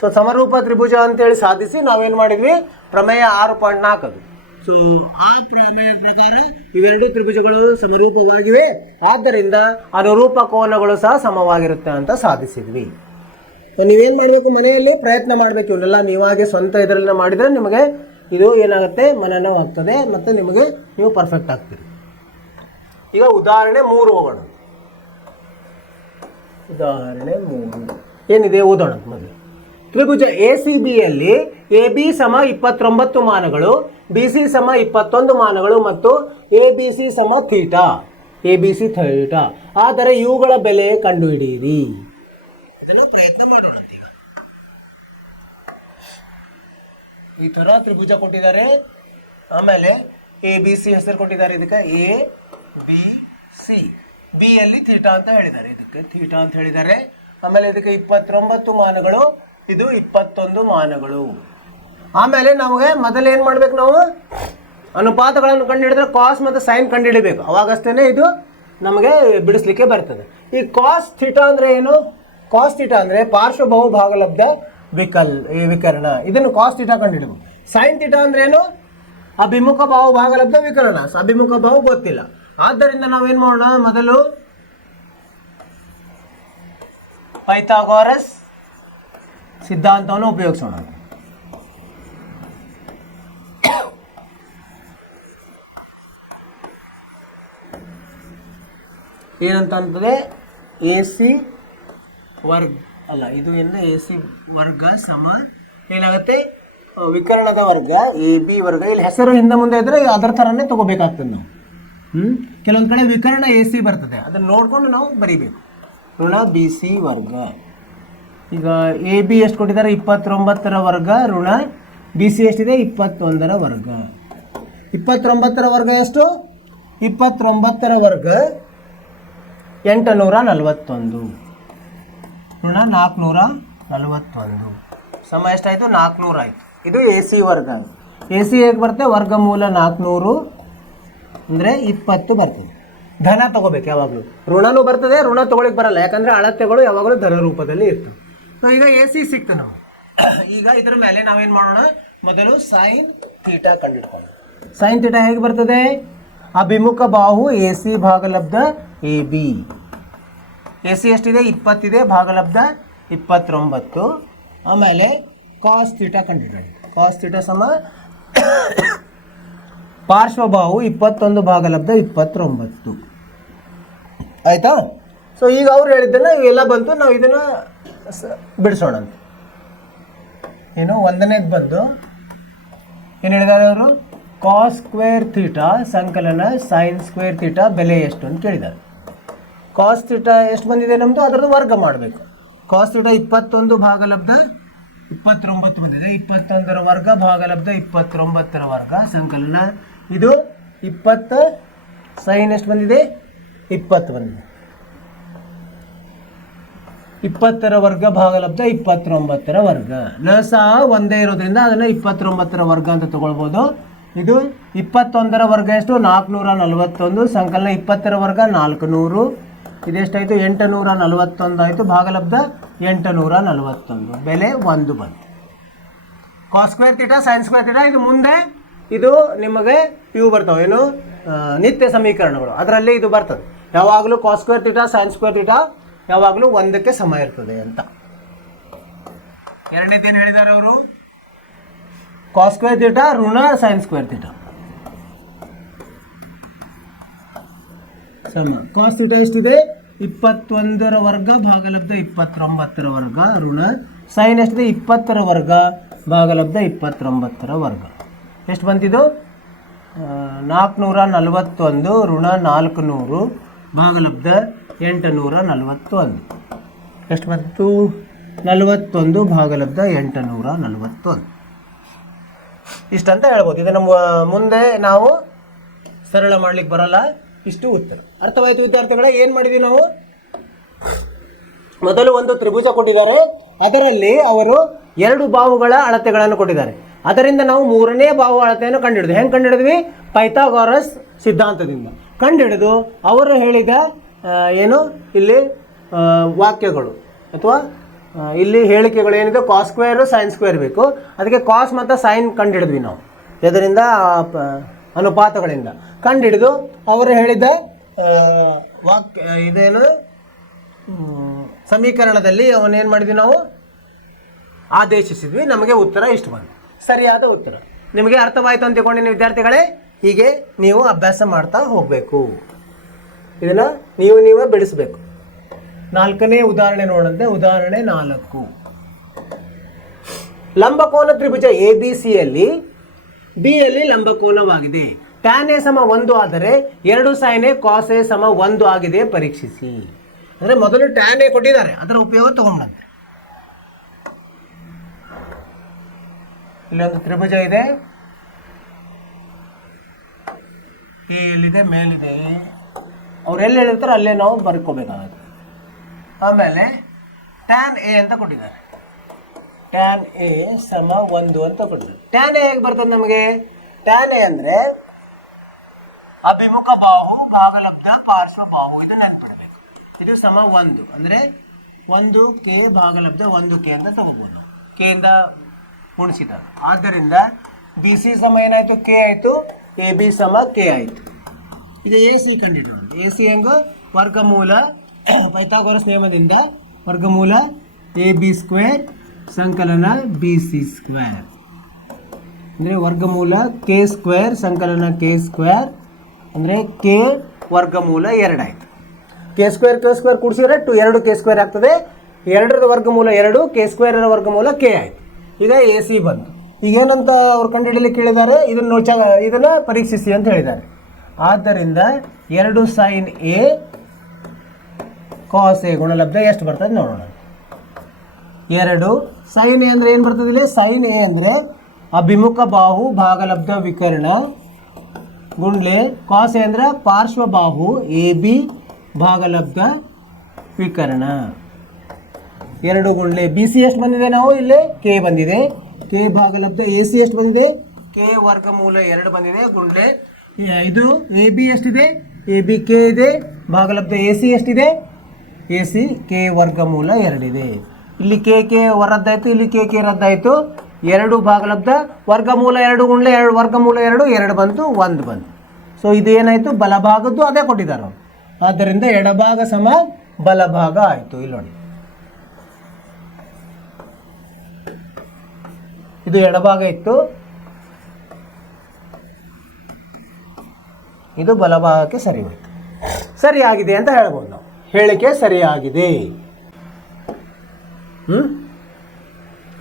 ಸೊ ಸಮರೂಪ ತ್ರಿಭುಜ ಅಂತೇಳಿ ಸಾಧಿಸಿ ನಾವೇನ್ ಮಾಡಿದ್ವಿ, ಪ್ರಮೇಯ 6.4 ಅದು. ಸೊ ಆ ಪ್ರಮೇಯ ಪ್ರಕಾರ ಇವೆರಡು ತ್ರಿಭುಜಗಳು ಸಮರೂಪವಾಗಿವೆ, ಆದ್ದರಿಂದ ಅನುರೂಪ ಕೋನಗಳು ಸಹ ಸಮವಾಗಿರುತ್ತೆ ಅಂತ ಸಾಧಿಸಿದ್ವಿ. ನೀವೇನ್ ಮಾಡಬೇಕು, ಮನೆಯಲ್ಲಿ ಪ್ರಯತ್ನ ಮಾಡಬೇಕು. ಇವನ್ನೆಲ್ಲ ನೀವಾಗೆ ಸ್ವಂತ ಇದರಲ್ಲಿ ಮಾಡಿದ್ರೆ ನಿಮಗೆ ಇದು ಏನಾಗುತ್ತೆ, ಮನನವಾಗ್ತದೆ ಮತ್ತು ನಿಮಗೆ ನೀವು ಪರ್ಫೆಕ್ಟ್ ಆಗ್ತೀರಿ. ಈಗ ಉದಾಹರಣೆ 3 ಹೋಗೋಣ. ಉದಾಹರಣೆ 3 ಏನಿದೆ ಓದೋಣ ಮೊದಲು. ತ್ರಿಭುಜ ಎ ಸಿ ಬಿಯಲ್ಲಿ ಎ ಬಿ ಸಮ 29 ಮಾನಗಳು, ಬಿ ಸಿ ಸಮ 21 ಮಾನಗಳು ಮತ್ತು ಎ ಬಿ ಸಿ ಸಮ theta, A B C theta. ಆದರೆ ಇವುಗಳ ಬೆಲೆ ಕಂಡುಹಿಡಿಯಿರಿ. ಅದನ್ನು ಪ್ರಯತ್ನ ಮಾಡೋಣ. ಈ ತರ ತ್ರಿಭುಜ ಕೊಟ್ಟಿದ್ದಾರೆ, ಆಮೇಲೆ ಎ ಬಿ ಸಿ ಹೆಸರು ಕೊಟ್ಟಿದ್ದಾರೆ, ಇದಕ್ಕೆ ಎ ಬಿ ಸಿ, ಬಿ ಅಲ್ಲಿ ಥೀಟಾ ಅಂತ ಹೇಳಿದ್ದಾರೆ, ಇದಕ್ಕೆ ಥೀಟಾ ಅಂತ ಹೇಳಿದ್ದಾರೆ. ಆಮೇಲೆ ಇದಕ್ಕೆ 29 ಮಾನಗಳು, ಇದು 21 ಮಾನಗಳು. ಆಮೇಲೆ ನಮಗೆ ಮೊದಲು ಏನ್ ಮಾಡ್ಬೇಕು, ನಾವು ಅನುಪಾತಗಳನ್ನು ಕಂಡುಹಿಡಿದ್ರೆ ಕಾಸ್ ಮತ್ತು ಸೈನ್ ಕಂಡುಹಿಡಿಬೇಕು, ಅವಾಗಷ್ಟೇ ಇದು ನಮಗೆ ಬಿಡಿಸ್ಲಿಕ್ಕೆ ಬರ್ತದೆ. ಈ ಕಾಸ್ ಥೀಟಾ ಅಂದ್ರೆ ಏನು? ಕಾಸ್ ಥೀಟಾ ಅಂದ್ರೆ ಪಾರ್ಶ್ವಬಹು ಭಾಗಲಬ್ಧ ವಿಕರ್ಣ, ಇದನ್ನು ಕಾಸ್ ಥೀಟಾ ಕಂಡುಹಿಡಬಹುದು. ಸೈನ್ ಥೀಟಾ ಅಂದ್ರೆ ಏನು? ಅಭಿಮುಖ ಬಾಹು ಭಾಗಲಬ್ಧ ವಿಕರ್ಣ. ಅಭಿಮುಖ ಬಾಹು ಗೊತ್ತಿಲ್ಲ, ಆದ್ದರಿಂದ ನಾವೇನ್ ಮಾಡೋಣ, ಮೊದಲು ಪೈಥಾಗೋರಸ್ ಸಿದ್ಧಾಂತವನ್ನು ಉಪಯೋಗಿಸೋಣ. ಏನಂತ ಅಂತಂದ್ರೆ ಎ ಸಿ ವರ್ಗ ಅಲ್ಲ, ಇದು ಏನು, ಎ ಸಿ ವರ್ಗ ಸಮ ಏನಾಗುತ್ತೆ, ವಿಕರ್ಣದ ವರ್ಗ ಎ ಬಿ ವರ್ಗ. ಇಲ್ಲಿ ಹೆಸರು ಹಿಂದೆ ಮುಂದೆ ಇದ್ರೆ ಅದರ ಥರನೇ ತಗೋಬೇಕಾಗ್ತದೆ ನಾವು. ಕೆಲವೊಂದು ಕಡೆ ವಿಕರ್ಣ ಎ ಸಿ ಬರ್ತದೆ, ಅದನ್ನು ನೋಡ್ಕೊಂಡು ನಾವು ಬರೀಬೇಕು. ಋಣ ಬಿ ಸಿ ವರ್ಗ. ಈಗ ಎ ಬಿ ಎಷ್ಟು ಕೊಟ್ಟಿದ್ದಾರೆ, 29ರ ವರ್ಗ, ಋಣ ಬಿ ಸಿ ಎಷ್ಟಿದೆ, 21ರ ವರ್ಗ. 29ರ ವರ್ಗ ಎಷ್ಟು? 29ರ ವರ್ಗ 841, ಋಣ 441, ಸಮ ಎಷ್ಟಾಯಿತು, 400 ಆಯಿತು. ಇದು ಎ ಸಿ ವರ್ಗ. ಎ ಸಿ ಹೇಗೆ ಬರುತ್ತೆ, ವರ್ಗಮೂಲ 400 ಅಂದರೆ 20 ಬರ್ತದೆ. ಧನ ತಗೋಬೇಕು ಯಾವಾಗಲೂ, ಋಣನೂ ಬರ್ತದೆ, ಋಣ ತಗೊಳಿಕ್ ಬರಲ್ಲ, ಯಾಕಂದರೆ ಅಳತೆಗಳು ಯಾವಾಗಲೂ ಧನ ರೂಪದಲ್ಲಿ ಇರ್ತವೆ. ಸೊ ಈಗ ಎ ಸಿ ಸಿಕ್ತು ನಾವು. ಈಗ ಇದರ ಮೇಲೆ ನಾವೇನು ಮಾಡೋಣ, ಮೊದಲು ಸೈನ್ ಥೀಟಾ ಕಂಡುಹಿಡ್ಕೊಳ್ಳೋಣ. ಸೈನ್ ಥೀಟಾ ಹೇಗೆ ಬರ್ತದೆ, ಅಭಿಮುಖ ಬಾಹು ಎ ಸಿ ಭಾಗಲಬ್ಧ ಎ ಬಿ. ಎ ಸಿ ಎಷ್ಟಿದೆ, 20 ಇದೆ, ಭಾಗಲಬ್ಧ 29. ಆಮೇಲೆ ಕಾಸ್ ಥೀಟಾ ಕಂಡುಹಿಡಿಯೋಣ. ಕಾಸ್ ಥೀಟಾ ಸಮ ಪಾರ್ಶ್ವಬಾಹು 21 ಭಾಗಲಬ್ಧ 29 ಆಯ್ತಾ. ಸೊ ಈಗ ಅವ್ರು ಹೇಳಿದ್ದನ್ನ ಇವೆಲ್ಲ ಬಂತು, ನಾವು ಇದನ್ನ ಬಿಡಿಸೋಣ ಅಂತ. ಏನು ಒಂದನೇದು ಬಂದು ಏನು ಹೇಳಿದ್ದಾರೆ ಅವರು, ಕಾಸ್ ಸ್ಕ್ವೇರ್ ಥೀಟಾ ಸಂಕಲನ ಸೈನ್ ಸ್ಕ್ವೇರ್ ಥೀಟಾ ಬೆಲೆ ಎಷ್ಟು ಅಂತ ಕೇಳಿದ್ದಾರೆ. ಕಾಸ್ ಥೀಟಾ ಎಷ್ಟು ಬಂದಿದೆ ನಮ್ಮದು, ಅದರದ್ದು ವರ್ಗ ಮಾಡಬೇಕು. ಕಾಸ್ ಥೀಟಾ 21 ಭಾಗಲಬ್ಧ 29 ಬಂದಿದೆ, 21ರ ವರ್ಗ ಭಾಗಲಬ್ಧ 29ರ ವರ್ಗ ಸಂಕಲನ ಇದು 20, ಸೈನ್ ಎಷ್ಟು ಬಂದಿದೆ, 20 ಬಂದಿದೆ. 20ರ ವರ್ಗ ಭಾಗಲಬ್ಧ 29ರ ವರ್ಗ. ಲಸ ಒಂದೇ ಇರೋದ್ರಿಂದ ಅದನ್ನು 29ರ ವರ್ಗ ಅಂತ ತಗೊಳ್ಬೋದು. ಇದು 21ರ ವರ್ಗ ಎಷ್ಟು? 441. ಸಂಕಲನ 20ರ ವರ್ಗ 400. ಇದೆಷ್ಟಾಯಿತು? 841 ಆಯಿತು. ಭಾಗಲಬ್ಧ 841. ಬೆಲೆ 1 ಬಂತು. Cos square theta sine square theta ಇದು ಮುಂದೆ ಇದು ನಿಮಗೆ ಇವು ಬರ್ತವೆ, ಏನು ನಿತ್ಯ ಸಮೀಕರಣಗಳು. ಅದರಲ್ಲಿ ಇದು ಬರ್ತದೆ ಯಾವಾಗಲೂ cos square theta sine square theta ಯಾವಾಗಲೂ 1ಕ್ಕೆ ಸಮ ಇರ್ತದೆ ಅಂತ. ಎರಡನೇದೇನು ಹೇಳಿದ್ದಾರೆ ಅವರು? ಕಾಸ್ ಸ್ಕ್ವೇರ್ ಥೀಟಾ ಋಣ ಸೈನ್ ಸ್ಕ್ವೇರ್ ಥೀಟಾ ಸಮ. ಕಾಸ್ ಥೀಟಾ ಎಷ್ಟಿದೆ? 21ರ ವರ್ಗ ಭಾಗಲಬ್ಧ 29ರ ವರ್ಗ ಋಣ ಸೈನ್ ಎಷ್ಟಿದೆ? 20ರ ವರ್ಗ ಭಾಗಲಬ್ಧ 29ರ ವರ್ಗ. ಎಷ್ಟು ಬಂತಿದ್ದು? 441 ಋಣ 400 ಭಾಗಲಬ್ಧ 841. ಎಷ್ಟು ಬಂತು? 41 ಭಾಗಲಬ್ಧ 841. ಇಷ್ಟಂತ ಹೇಳ್ಬೋದು. ಇದನ್ನು ಮುಂದೆ ನಾವು ಸರಳ ಮಾಡ್ಲಿಕ್ಕೆ ಬರಲ್ಲ. ಇಷ್ಟು ಉತ್ತರ. ಅರ್ಥವಾಯಿತು ವಿದ್ಯಾರ್ಥಿಗಳೇ? ಏನು ಮಾಡಿದ್ವಿ ನಾವು? ಮೊದಲು ಒಂದು ತ್ರಿಭುಜ ಕೊಟ್ಟಿದ್ದಾರೆ, ಅದರಲ್ಲಿ ಅವರು 2 ಬಾಹುಗಳ ಅಳತೆಗಳನ್ನು ಕೊಟ್ಟಿದ್ದಾರೆ. ಅದರಿಂದ ನಾವು 3ನೇ ಬಾಹು ಅಳತೆಯನ್ನು ಕಂಡುಹಿಡಿದು. ಹೆಂಗೆ ಕಂಡುಹಿಡಿದ್ವಿ? ಪೈಥಾಗೋರಸ್ ಸಿದ್ಧಾಂತದಿಂದ ಕಂಡುಹಿಡಿದು ಅವರು ಹೇಳಿದ ಏನು ಇಲ್ಲಿ ವಾಕ್ಯಗಳು ಅಥವಾ ಇಲ್ಲಿ ಹೇಳಿಕೆಗಳು ಏನಿದೆ, ಕಾಸ್ ಸ್ಕ್ವೇರು ಸೈನ್ ಸ್ಕ್ವೇರ್ ಬೇಕು. ಅದಕ್ಕೆ ಕಾಸ್ ಮತ್ತು ಸೈನ್ ಕಂಡುಹಿಡಿದ್ವಿ ನಾವು. ಇದರಿಂದ ಅನುಪಾತಗಳಿಂದ ಕಂಡುಹಿಡಿದು ಅವರು ಹೇಳಿದ ಇದೇನು ಸಮೀಕರಣದಲ್ಲಿ ಅವನೇನು ಮಾಡಿದ್ವಿ ನಾವು? ಆದೇಶಿಸಿದ್ವಿ. ನಮಗೆ ಉತ್ತರ ಇಷ್ಟು ಬಂತು, ಸರಿಯಾದ ಉತ್ತರ. ನಿಮಗೆ ಅರ್ಥವಾಯಿತು ಅಂತ ತಿಳ್ಕೊಂಡಿನಿ ವಿದ್ಯಾರ್ಥಿಗಳೇ. ಹೀಗೆ ನೀವು ಅಭ್ಯಾಸ ಮಾಡ್ತಾ ಹೋಗಬೇಕು. ಇದನ್ನು ನೀವೇ ಬಿಡಿಸಬೇಕು. 4ನೇ ಉದಾಹರಣೆ ನೋಡಂತೆ. ಉದಾಹರಣೆ 4. ಲಂಬಕೋನ ತ್ರಿಭುಜ ABCಯಲ್ಲಿ B ಯಲ್ಲಿ ಲಂಬಕೋನವಾಗಿದೆ. tan A ಸಮ 1 ಆದರೆ 2 sin A cos A ಸಮ 1 ಆಗಿದೆ ಪರೀಕ್ಷಿಸಿ. ಅಂದರೆ ಮೊದಲು tan A ಕೊಟ್ಟಿದ್ದಾರೆ, ಅದರ ಉಪಯೋಗ ತಗೊಂಡಂತೆ. ಇಲ್ಲೊಂದು ತ್ರಿಭುಜ ಇದೆ, A ಎಲ್ಲಿದೆ? ಮೇಲಿದೆ. ಅವ್ರು ಎಲ್ಲಿ ಹೇಳಿರ್ತಾರೆ ಅಲ್ಲೇ ನಾವು ಬರ್ಕೋಬೇಕಾಗುತ್ತೆ. ಆಮೇಲೆ tan A ಅಂತ ಕೊಟ್ಟಿದ್ದಾರೆ. tan A ಸಮ 1 ಅಂತ ಕೊಟ್ಟಿದ್ದಾರೆ. tan A ಹೇಗೆ ಬರ್ತದೆ ನಮಗೆ? tan A ಅಂದರೆ ಅಭಿಮುಖ ಬಾಹು ಭಾಗಲಬ್ಧ ಪಾರ್ಶ್ವ ಬಾಹು. ಇದನ್ನ ನೆನಪಿಡಬೇಕು. ಇದು ಸಮ 1 ಅಂದರೆ 1k ಭಾಗಲಬ್ಧ 1k ಅಂತ ತಗೋಬಹುದು ನಾವು, k ಇಂದ ಗುಣಿಸಿದಾಗ. ಆದ್ದರಿಂದ BC ಸಮ ಏನಾಯಿತು? k ಆಯಿತು. AB ಸಮ k ಆಯಿತು. ಇದು AC ಕಂಡಿಡೋದು. AC ಹೆಂಗೆ? ವರ್ಗಮೂಲ ಪೈಥಾಗೋರಸ್ ನಿಯಮದಿಂದ ವರ್ಗಮೂಲ AB² ಸಂಕಲನ BC² ಅಂದರೆ ವರ್ಗಮೂಲ k² ಸಂಕಲನ k² ಅಂದರೆ k ವರ್ಗಮೂಲ 2 ಆಯಿತು. k² ಕೂಡಿಸಿದ್ರೆ 2 k² ಆಗ್ತದೆ. 2ರ ವರ್ಗಮೂಲ 2, k² ವರ್ಗಮೂಲ k ಆಯಿತು. ಈಗ AC ಬಂತು. ಈಗೇನಂತ ಅವ್ರು ಕಂಡುಹಿಡಲಿಕ್ಕೆ ಹೇಳಿದ್ದಾರೆ? ಇದನ್ನು ಪರೀಕ್ಷಿಸಿ ಅಂತ ಹೇಳಿದ್ದಾರೆ. ಆದ್ದರಿಂದ 2 sin A cos A ಗುಣಲಬ್ಧ ಎಷ್ಟು ಬರ್ತದೆ ನೋಡೋಣ. 2 sin A ಅಂದರೆ ಏನು ಬರ್ತದೆ ಇಲ್ಲಿ? sin A ಅಂದರೆ ಅಭಿಮುಖ ಬಾಹು ಭಾಗಲಬ್ಧ ವಿಕರ್ಣ ಗುಂಡ್ಲೆ cos A ಅಂದರೆ ಪಾರ್ಶ್ವ ಬಾಹು AB ಭಾಗಲಬ್ಧ ವಿಕರ್ಣ. 2 ಗುಂಡ್ಲೆ BC ಎಷ್ಟು ಬಂದಿದೆ? ನಾವು ಇಲ್ಲಿ k ಬಂದಿದೆ. k ಭಾಗಲಬ್ಧ AC ಎಷ್ಟು ಬಂದಿದೆ? k ವರ್ಗಮೂಲ 2 ಬಂದಿದೆ ಗುಂಡ್ಲೆ. ಇದು AB ಎಷ್ಟಿದೆ? AB k ಇದೆ. ಭಾಗಲಬ್ಧ AC ಎಷ್ಟಿದೆ? AC k ವರ್ಗಮೂಲ 2 ಇದೆ. ಇಲ್ಲಿ k ರದ್ದಾಯಿತು, ಇಲ್ಲಿ k ರದ್ದಾಯಿತು. 2 ಭಾಗಲಬ್ಧ ವರ್ಗಮೂಲ 2 ಗುಂಡ್ಲೆ 2 ವರ್ಗಮೂಲ 2 ಬಂತು, 1 ಬಂತು. ಸೊ ಇದು ಏನಾಯಿತು? ಬಲಭಾಗದ್ದು ಅದೇ ಕೊಟ್ಟಿದ್ದಾರೆ ಅವರು. ಆದ್ದರಿಂದ ಎಡಭಾಗ ಸಮ ಬಲಭಾಗ ಆಯಿತು. ಇಲ್ಲಿ ನೋಡಿ, ಇದು ಎಡಭಾಗ ಇತ್ತು, ಇದು ಬಲಭಾಗಕ್ಕೆ ಸರಿ ಹೋಯಿತು. ಸರಿಯಾಗಿದೆ ಅಂತ ಹೇಳ್ಬೋದು ನಾವು. ಹೇಳಿಕೆ ಸರಿಯಾಗಿದೆ.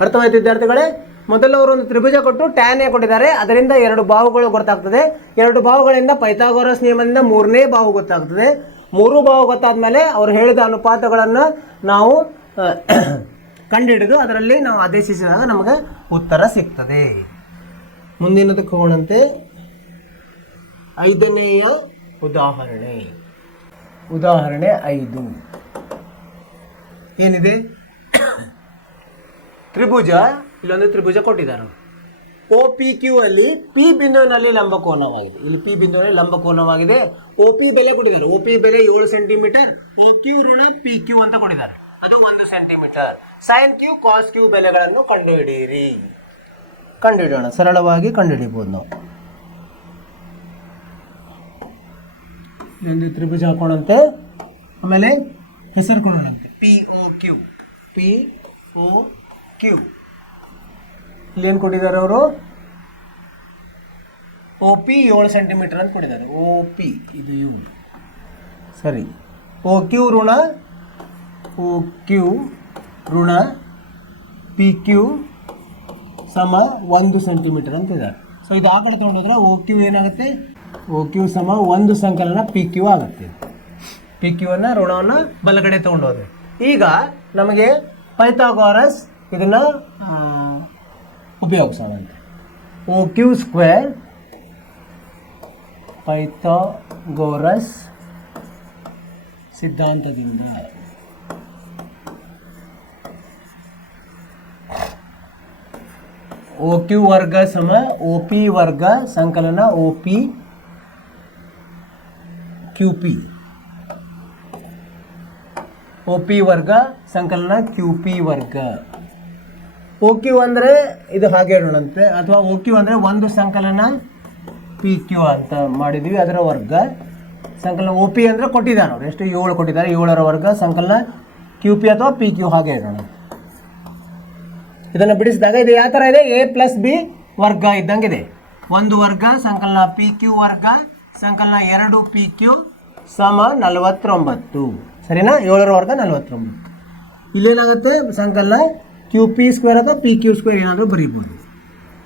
ಅರ್ಥವಾಯ್ತು ವಿದ್ಯಾರ್ಥಿಗಳೇ? ಮೊದಲು ಅವರು ಒಂದು ತ್ರಿಭುಜ ಕೊಟ್ಟು tan A ಕೊಟ್ಟಿದ್ದಾರೆ. ಅದರಿಂದ 2 ಬಾಹುಗಳು ಗೊತ್ತಾಗ್ತದೆ. 2 ಬಾಹುಗಳಿಂದ ಪೈಥಾಗೋರಸ್ ನಿಯಮದಿಂದ 3ನೇ ಬಾಹು ಗೊತ್ತಾಗ್ತದೆ. 3 ಬಾಹು ಗೊತ್ತಾದ್ಮೇಲೆ ಅವರು ಹೇಳಿದ ಅನುಪಾತಗಳನ್ನು ನಾವು ಕಂಡುಹಿಡಿದು ಅದರಲ್ಲಿ ನಾವು ಆದೇಶಿಸಿದಾಗ ನಮಗೆ ಉತ್ತರ ಸಿಗ್ತದೆ. ಮುಂದಿನದಕ್ಕೆ ಹೋಗೋಣಂತೆ. 5ನೇಯ ಉದಾಹರಣೆ. ಉದಾಹರಣೆ 5. ಏನಿದೆ ತ್ರಿಭುಜ, ಇಲ್ಲೊಂದು ತ್ರಿಭುಜ ಕೊಟ್ಟಿದ್ದಾರೆ. ಒ ಪಿ ಕ್ಯೂ ಅಲ್ಲಿ ಪಿ ಬಿಂದುವಿನಲ್ಲಿ ಲಂಬಕೋನವಾಗಿದೆ. ಇಲ್ಲಿ ಪಿ ಬಿಂದುವಿನಲ್ಲಿ ಲಂಬಕೋನವಾಗಿದೆ. ಒ ಪಿ ಬೆಲೆ ಕೊಟ್ಟಿದ್ದಾರೆ. ಒ ಪಿ ಬೆಲೆ 7 ಸೆಂಟಿಮೀಟರ್. ಒ ಕ್ಯೂ ಋಣ ಪಿ ಕ್ಯೂ ಅಂತ ಕೊಟ್ಟಿದ್ದಾರೆ, ಅದು 1 ಸೆಂಟಿಮೀಟರ್. ಸೈನ್ ಕ್ಯೂ ಕಾಸ್ ಕ್ಯೂ ಬೆಲೆಗಳನ್ನು ಕಂಡುಹಿಡಿಯಿರಿ. ಕಂಡುಹಿಡಿಯೋಣ, ಸರಳವಾಗಿ ಕಂಡುಹಿಡಿಯಬಹುದು ನಾವು. ಒಂದು ತ್ರಿಭುಜ ಹಾಕೋಣಂತೆ, ಆಮೇಲೆ ಹೆಸರು ಕೊಡೋಣಂತೆ P O Q. P O Q ಇಲ್ಲಿ ಏನು ಕೊಟ್ಟಿದ್ದಾರೆ ಅವರು? ಒ ಪಿ 7 ಸೆಂಟಿಮೀಟರ್ ಅಂತ ಕೊಟ್ಟಿದ್ದಾರೆ. ಒ ಪಿ ಇದು ಯು ಸರಿ. ಒ ಕ್ಯೂ ಋಣ ಪಿ ಕ್ಯೂ ಸಮ 1 ಸೆಂಟಿಮೀಟರ್ ಅಂತ ಇದ್ದಾರೆ. ಸೊ ಇದು ಆ ಕಡೆ ತೊಗೊಂಡೋದ್ರೆ ಒ ಕ್ಯೂ ಏನಾಗುತ್ತೆ? ಒ ಕ್ಯೂ ಸಮ 1 ಸಂಕಲನ ಪಿ ಕ್ಯೂ ಆಗುತ್ತೆ. ಪಿ ಕ್ಯೂ ಅನ್ನ ಋಣವನ್ನು ಬಲಗಡೆ ತೊಗೊಂಡೋದ್ರೆ ಈಗ ನಮಗೆ ಪೈಥಾಗೋರಸ್ ಇದನ್ನ ಉಪಯೋಗಿಸೋಣಂತೆ. ಒ ಕ್ಯೂ ಸ್ಕ್ವೇರ್ ಪೈಥಾಗೋರಸ್ ಸಿದ್ಧಾಂತದಿಂದ ಒ ಕ್ಯೂ ವರ್ಗ ಸಮ ಒ ಪಿ ವರ್ಗ ಸಂಕಲನ O P Q P. O P ವರ್ಗ ಸಂಕಲನ ಕ್ಯೂ ಪಿ ವರ್ಗ. ಒ ಕ್ಯೂ ಅಂದರೆ ಇದು ಹಾಗೆ ಹೇಳೋಣಂತೆ, ಅಥವಾ ಒ ಕ್ಯೂ ಅಂದರೆ 1 ಸಂಕಲನ ಪಿ ಕ್ಯೂ ಅಂತ ಮಾಡಿದ್ವಿ, ಅದರ ವರ್ಗ ಸಂಕಲನ. ಒ ಪಿ ಅಂದರೆ ಕೊಟ್ಟಿದ್ದಾನೆ ಅವರು ಎಷ್ಟು? 7 ಕೊಟ್ಟಿದ್ದಾರೆ. 7ರ ವರ್ಗ ಸಂಕಲನ ಕ್ಯೂ ಪಿ ಅಥವಾ ಪಿ ಕ್ಯೂ ಹಾಗೆ ಹೇಳೋಣ. ಇದನ್ನು ಬಿಡಿಸಿದಾಗ ಇದು ಯಾವ ಥರ ಇದೆ? ಎ ಪ್ಲಸ್ ಬಿ ವರ್ಗ ಇದ್ದಂಗಿದೆ. 1 ವರ್ಗ ಸಂಕಲನ ಪಿ ಕ್ಯೂ ವರ್ಗ ಸಂಕಲನ 2 ಪಿ ಕ್ಯೂ ಸಮ 49. ಸರಿನಾ? 7ರ ವರ್ಗ 49. ಇಲ್ಲೇನಾಗುತ್ತೆ? ಸಂಕಲನ ಕ್ಯೂ ಪಿ ಸ್ಕ್ವೇರ್ ಅಥವಾ ಪಿ ಕ್ಯೂ ಸ್ಕ್ವೇರ್ ಏನಾದರೂ ಬರೀಬೋದು.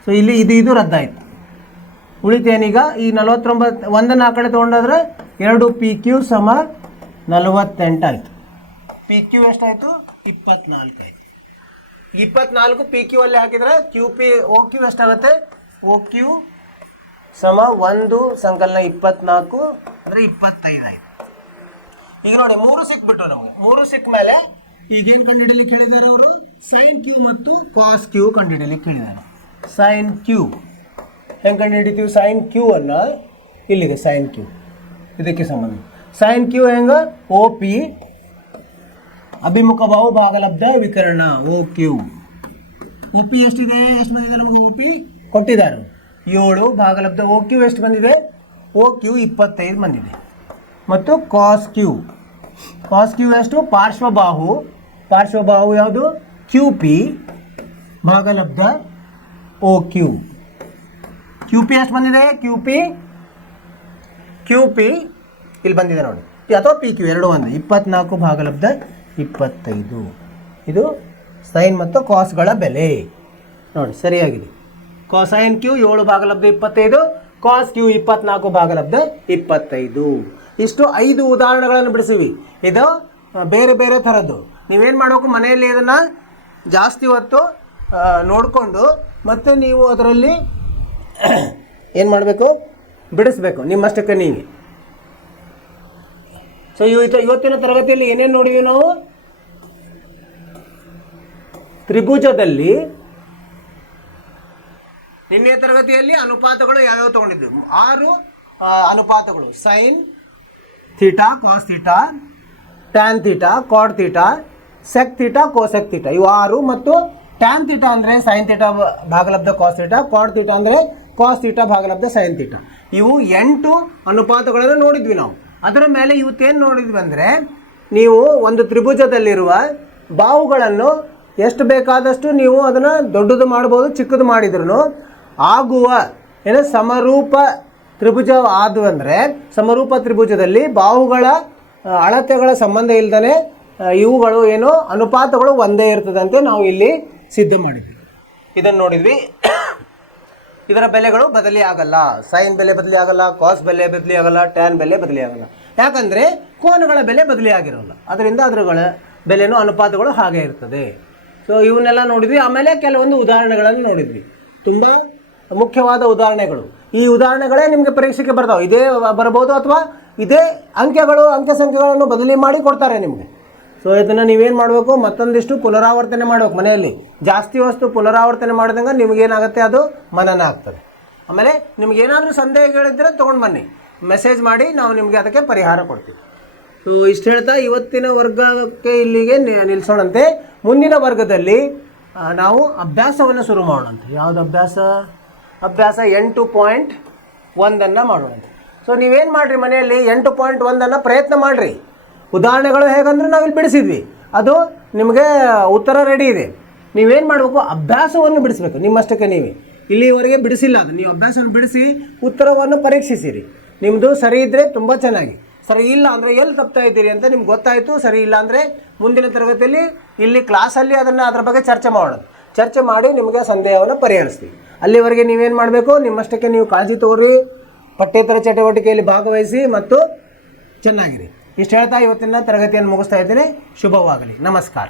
ಸೊ ಇಲ್ಲಿ ಇದು ರದ್ದಾಯಿತು. ಉಳಿತೇನೀಗ ಈ 49 ಒಂದನ್ನು ಆ ಕಡೆ ತೊಗೊಂಡಾದ್ರೆ 2 ಪಿ ಕ್ಯೂ ಸಮ 48 ಆಯಿತು. ಪಿ ಕ್ಯೂ ಎಷ್ಟಾಯಿತು? 24 ಆಯಿತು. 24 ಪಿ ಕ್ಯೂ ಅಲ್ಲಿ ಹಾಕಿದರೆ ಕ್ಯೂ ಪಿ ಒ ಕ್ಯೂ ಎಷ್ಟಾಗುತ್ತೆ? ಒ ಕ್ಯೂ ಸಮ 1 ಸಂಕಲನ 24 ಅಂದರೆ 25 ಆಯಿತು. ಈಗ ನೋಡಿ 3 ಸಿಕ್ಬಿಟ್ಟು ನಮಗೆ. 3 ಸಿಕ್ಕ ಮೇಲೆ ಈಗೇನು ಕಂಡುಹಿಡಿಯಲಿಕ್ಕೆ ಹೇಳಿದ್ದಾರೆ ಅವರು? ಸೈನ್ ಕ್ಯೂ ಮತ್ತು ಕಾಸ್ ಕ್ಯೂ ಕಂಡುಹಿಡಿಯಲಿಕ್ಕೆ ಹೇಳಿದ್ದಾರೆ. ಸೈನ್ ಕ್ಯೂ ಹೆಂಗೆ ಕಂಡುಹಿಡಿತೀವಿ? ಸೈನ್ ಕ್ಯೂ ಅನ್ನು ಇಲ್ಲಿದೆ ಸೈನ್ ಕ್ಯೂ, ಇದಕ್ಕೆ ಸಂಬಂಧ. ಸೈನ್ ಕ್ಯೂ ಹೆಂಗೆ? ಒ ಪಿ ಅಭಿಮುಖ ಬಾಹು ಭಾಗಲಬ್ಧ ವಿಕರ್ಣ ಒ ಕ್ಯೂ. ಒ ಪಿ ಎಷ್ಟಿದೆ? ಎಷ್ಟು ಬಂದಿದೆ ನಮಗೆ? ಒ ಪಿ ಕೊಟ್ಟಿದ್ದಾರೆ 7 ಭಾಗಲಬ್ಧ. ಒ ಕ್ಯೂ ಎಷ್ಟು ಬಂದಿದೆ? ಒ ಕ್ಯೂ 25 ಬಂದಿದೆ. ಮತ್ತು ಕಾಸ್ ಕ್ಯೂ ಎಷ್ಟು? ಪಾರ್ಶ್ವಬಾಹು ಯಾವುದು? ಕ್ಯೂ ಪಿ ಭಾಗಲಬ್ಧ ಒ ಕ್ಯೂ. ಕ್ಯೂ ಪಿ ಎಷ್ಟು ಬಂದಿದೆ? ಕ್ಯೂ ಪಿ ಇಲ್ಲಿ ಬಂದಿದೆ ನೋಡಿ, ಅಥವಾ ಪಿ ಕ್ಯೂ ಎರಡು ಒಂದು. 24 ಭಾಗಲಬ್ಧ 25. ಇದು ಸೈನ್ ಮತ್ತು ಕಾಸ್ಗಳ ಬೆಲೆ ನೋಡಿ, ಸರಿಯಾಗಿದೆ. ಸೈನ್ ಕ್ಯೂ 7 ಭಾಗಲಬ್ಧ 25, ಕಾಸ್ ಕ್ಯೂ 24 ಭಾಗಲಬ್ಧ 25. ಇಷ್ಟು 5 ಉದಾಹರಣೆಗಳನ್ನು ಬಿಡಿಸಿವಿ. ಇದು ಬೇರೆ ಬೇರೆ ಥರದ್ದು. ನೀವೇನು ಮಾಡಬೇಕು? ಮನೆಯಲ್ಲಿ ಇದನ್ನು ಜಾಸ್ತಿ ಹೊತ್ತು ನೋಡಿಕೊಂಡು ಮತ್ತೆ ನೀವು ಅದರಲ್ಲಿ ಏನು ಮಾಡಬೇಕು? ಬಿಡಿಸ್ಬೇಕು ನಿಮ್ಮಷ್ಟಕ್ಕೆ ನೀವೇ. ಸೊ ಇವತ್ತಿನ ತರಗತಿಯಲ್ಲಿ ಏನೇನು ನೋಡಿವಿ ನಾವು? ತ್ರಿಭುಜದಲ್ಲಿ ನಿನ್ನೆ ತರಗತಿಯಲ್ಲಿ ಅನುಪಾತಗಳು ಯಾವ್ಯಾವ ತಗೊಂಡಿದ್ವಿ? 6 ಅನುಪಾತಗಳು: sine theta, cos theta, tan theta, cot theta, sec theta, cosec theta, ಇವು 6. ಮತ್ತು ಟ್ಯಾನ್ ಥೀಟಾ ಅಂದರೆ ಸೈನ್ ಥೀಟಾ ಭಾಗಲಬ್ಧ ಕಾಸ್ ಥೀಟಾ, ಕಾಟ್ ಥೀಟಾ ಅಂದರೆ ಕಾಸ್ ಥೀಟಾ ಭಾಗಲಬ್ಧ ಸೈನ್ ಥೀಟಾ. ಇವು 8 ಅನುಪಾತಗಳನ್ನು ನೋಡಿದ್ವಿ ನಾವು. ಅದರ ಮೇಲೆ ಇವತ್ತೇನು ನೋಡಿದ್ವಿ ಅಂದರೆ, ನೀವು ಒಂದು ತ್ರಿಭುಜದಲ್ಲಿರುವ ಬಾಹುಗಳನ್ನು ಎಷ್ಟು ಬೇಕಾದಷ್ಟು ನೀವು ಅದನ್ನು ದೊಡ್ಡದು ಮಾಡ್ಬೋದು, ಚಿಕ್ಕದು ಮಾಡಿದ್ರು ಆಗುವ ಏನು ಸಮರೂಪ ತ್ರಿಭುಜ ಆದು ಅಂದರೆ, ಸಮರೂಪ ತ್ರಿಭುಜದಲ್ಲಿ ಬಾಹುಗಳ ಅಳತೆಗಳ ಸಂಬಂಧ ಇಲ್ಲದೇ ಇವುಗಳು ಏನು ಅನುಪಾತಗಳು ಒಂದೇ ಇರ್ತದಂತೆ ನಾವು ಇಲ್ಲಿ ಸಿದ್ಧ ಮಾಡಿದ್ವಿ. ಇದನ್ನು ನೋಡಿದ್ವಿ. ಇದರ ಬೆಲೆಗಳು ಬದಲಿ ಆಗಲ್ಲ. ಸೈನ್ ಬೆಲೆ ಬದಲಿ ಆಗಲ್ಲ, ಕಾಸ್ ಬೆಲೆ ಬದಲಿ ಆಗಲ್ಲ, ಟ್ಯಾನ್ ಬೆಲೆ ಬದಲಿ ಆಗಲ್ಲ. ಯಾಕಂದರೆ ಕೋನಗಳ ಬೆಲೆ ಬದಲಿ ಆಗಿರೋಲ್ಲ. ಅದರಿಂದ ಅದರಗಳ ಬೆಲೆನೂ ಅನುಪಾತಗಳು ಹಾಗೆ ಇರ್ತದೆ. ಸೊ ಇವನ್ನೆಲ್ಲ ನೋಡಿದ್ವಿ. ಆಮೇಲೆ ಕೆಲವೊಂದು ಉದಾಹರಣೆಗಳನ್ನು ನೋಡಿದ್ವಿ, ತುಂಬ ಮುಖ್ಯವಾದ ಉದಾಹರಣೆಗಳು. ಈ ಉದಾಹರಣೆಗಳೇ ನಿಮಗೆ ಪರೀಕ್ಷೆಗೆ ಬರ್ತಾವೆ. ಇದೇ ಬರ್ಬೋದು ಅಥವಾ ಇದೇ ಅಂಕೆ ಸಂಖ್ಯೆಗಳನ್ನು ಬದಲಿ ಮಾಡಿ ಕೊಡ್ತಾರೆ ನಿಮಗೆ. ಸೊ ಇದನ್ನು ನೀವೇನು ಮಾಡಬೇಕು, ಮತ್ತೊಂದಿಷ್ಟು ಪುನರಾವರ್ತನೆ ಮಾಡಬೇಕು ಮನೆಯಲ್ಲಿ. ಜಾಸ್ತಿ ವಸ್ತು ಪುನರಾವರ್ತನೆ ಮಾಡಿದಂಗೆ ನಿಮಗೇನಾಗುತ್ತೆ, ಅದು ಮನನ ಆಗ್ತದೆ. ಆಮೇಲೆ ನಿಮಗೇನಾದರೂ ಸಂದೇಹಗಳಿದ್ದರೆ ತೊಗೊಂಡು ಬನ್ನಿ, ಮೆಸೇಜ್ ಮಾಡಿ, ನಾವು ನಿಮಗೆ ಅದಕ್ಕೆ ಪರಿಹಾರ ಕೊಡ್ತೀವಿ. ಸೊ ಇಷ್ಟು ಹೇಳ್ತಾ ಇವತ್ತಿನ ವರ್ಗಕ್ಕೆ ಇಲ್ಲಿಗೆ ನಿಲ್ಲಿಸೋಣಂತೆ. ಮುಂದಿನ ವರ್ಗದಲ್ಲಿ ನಾವು ಅಭ್ಯಾಸವನ್ನು ಶುರು ಮಾಡೋಣಂತೆ. ಯಾವುದು ಅಭ್ಯಾಸ? ಅಭ್ಯಾಸ 8.1 ಮಾಡೋಣಂತೆ. ಸೊ ನೀವೇನು ಮಾಡಿರಿ, ಮನೆಯಲ್ಲಿ 8.1 ಪ್ರಯತ್ನ ಮಾಡಿರಿ. ಉದಾಹರಣೆಗಳು ಹೇಗಂದ್ರೆ ನಾವಿಲ್ಲಿ ಬಿಡಿಸಿದ್ವಿ, ಅದು ನಿಮಗೆ ಉತ್ತರ ರೆಡಿ ಇದೆ. ನೀವೇನು ಮಾಡಬೇಕು, ಅಭ್ಯಾಸವನ್ನು ಬಿಡಿಸ್ಬೇಕು ನಿಮ್ಮಷ್ಟಕ್ಕೆ ನೀವೇ. ಇಲ್ಲಿವರೆಗೆ ಬಿಡಿಸಿಲ್ಲ, ಅದು ನೀವು ಅಭ್ಯಾಸವನ್ನು ಬಿಡಿಸಿ ಉತ್ತರವನ್ನು ಪರೀಕ್ಷಿಸಿರಿ. ನಿಮ್ಮದು ಸರಿ ಇದ್ದರೆ ತುಂಬ ಚೆನ್ನಾಗಿ, ಸರಿ ಇಲ್ಲ ಅಂದರೆ ಎಲ್ಲಿ ತಪ್ತಾ ಇದ್ದೀರಿ ಅಂತ ನಿಮ್ಗೆ ಗೊತ್ತಾಯಿತು. ಸರಿ ಇಲ್ಲ ಅಂದರೆ ಮುಂದಿನ ತರಗತಿಯಲ್ಲಿ ಇಲ್ಲಿ ಕ್ಲಾಸಲ್ಲಿ ಅದರ ಬಗ್ಗೆ ಚರ್ಚೆ ಮಾಡಿ ನಿಮಗೆ ಸಂದೇಹವನ್ನು ಪರಿಹರಿಸ್ತೀವಿ. ಅಲ್ಲಿವರೆಗೆ ನೀವೇನು ಮಾಡಬೇಕು, ನಿಮ್ಮಷ್ಟಕ್ಕೆ ನೀವು ಕಾಳಜಿ ತಗೋರಿ, ಪಠ್ಯೇತರ ಚಟುವಟಿಕೆಯಲ್ಲಿ ಭಾಗವಹಿಸಿ ಮತ್ತು ಚೆನ್ನಾಗಿರಿ. ಇಷ್ಟು ಹೇಳ್ತಾ ಇವತ್ತಿನ ತರಗತಿಯನ್ನು ಮುಗಿಸ್ತಾ ಇದ್ದೀನಿ. ಶುಭವಾಗಲಿ. ನಮಸ್ಕಾರ.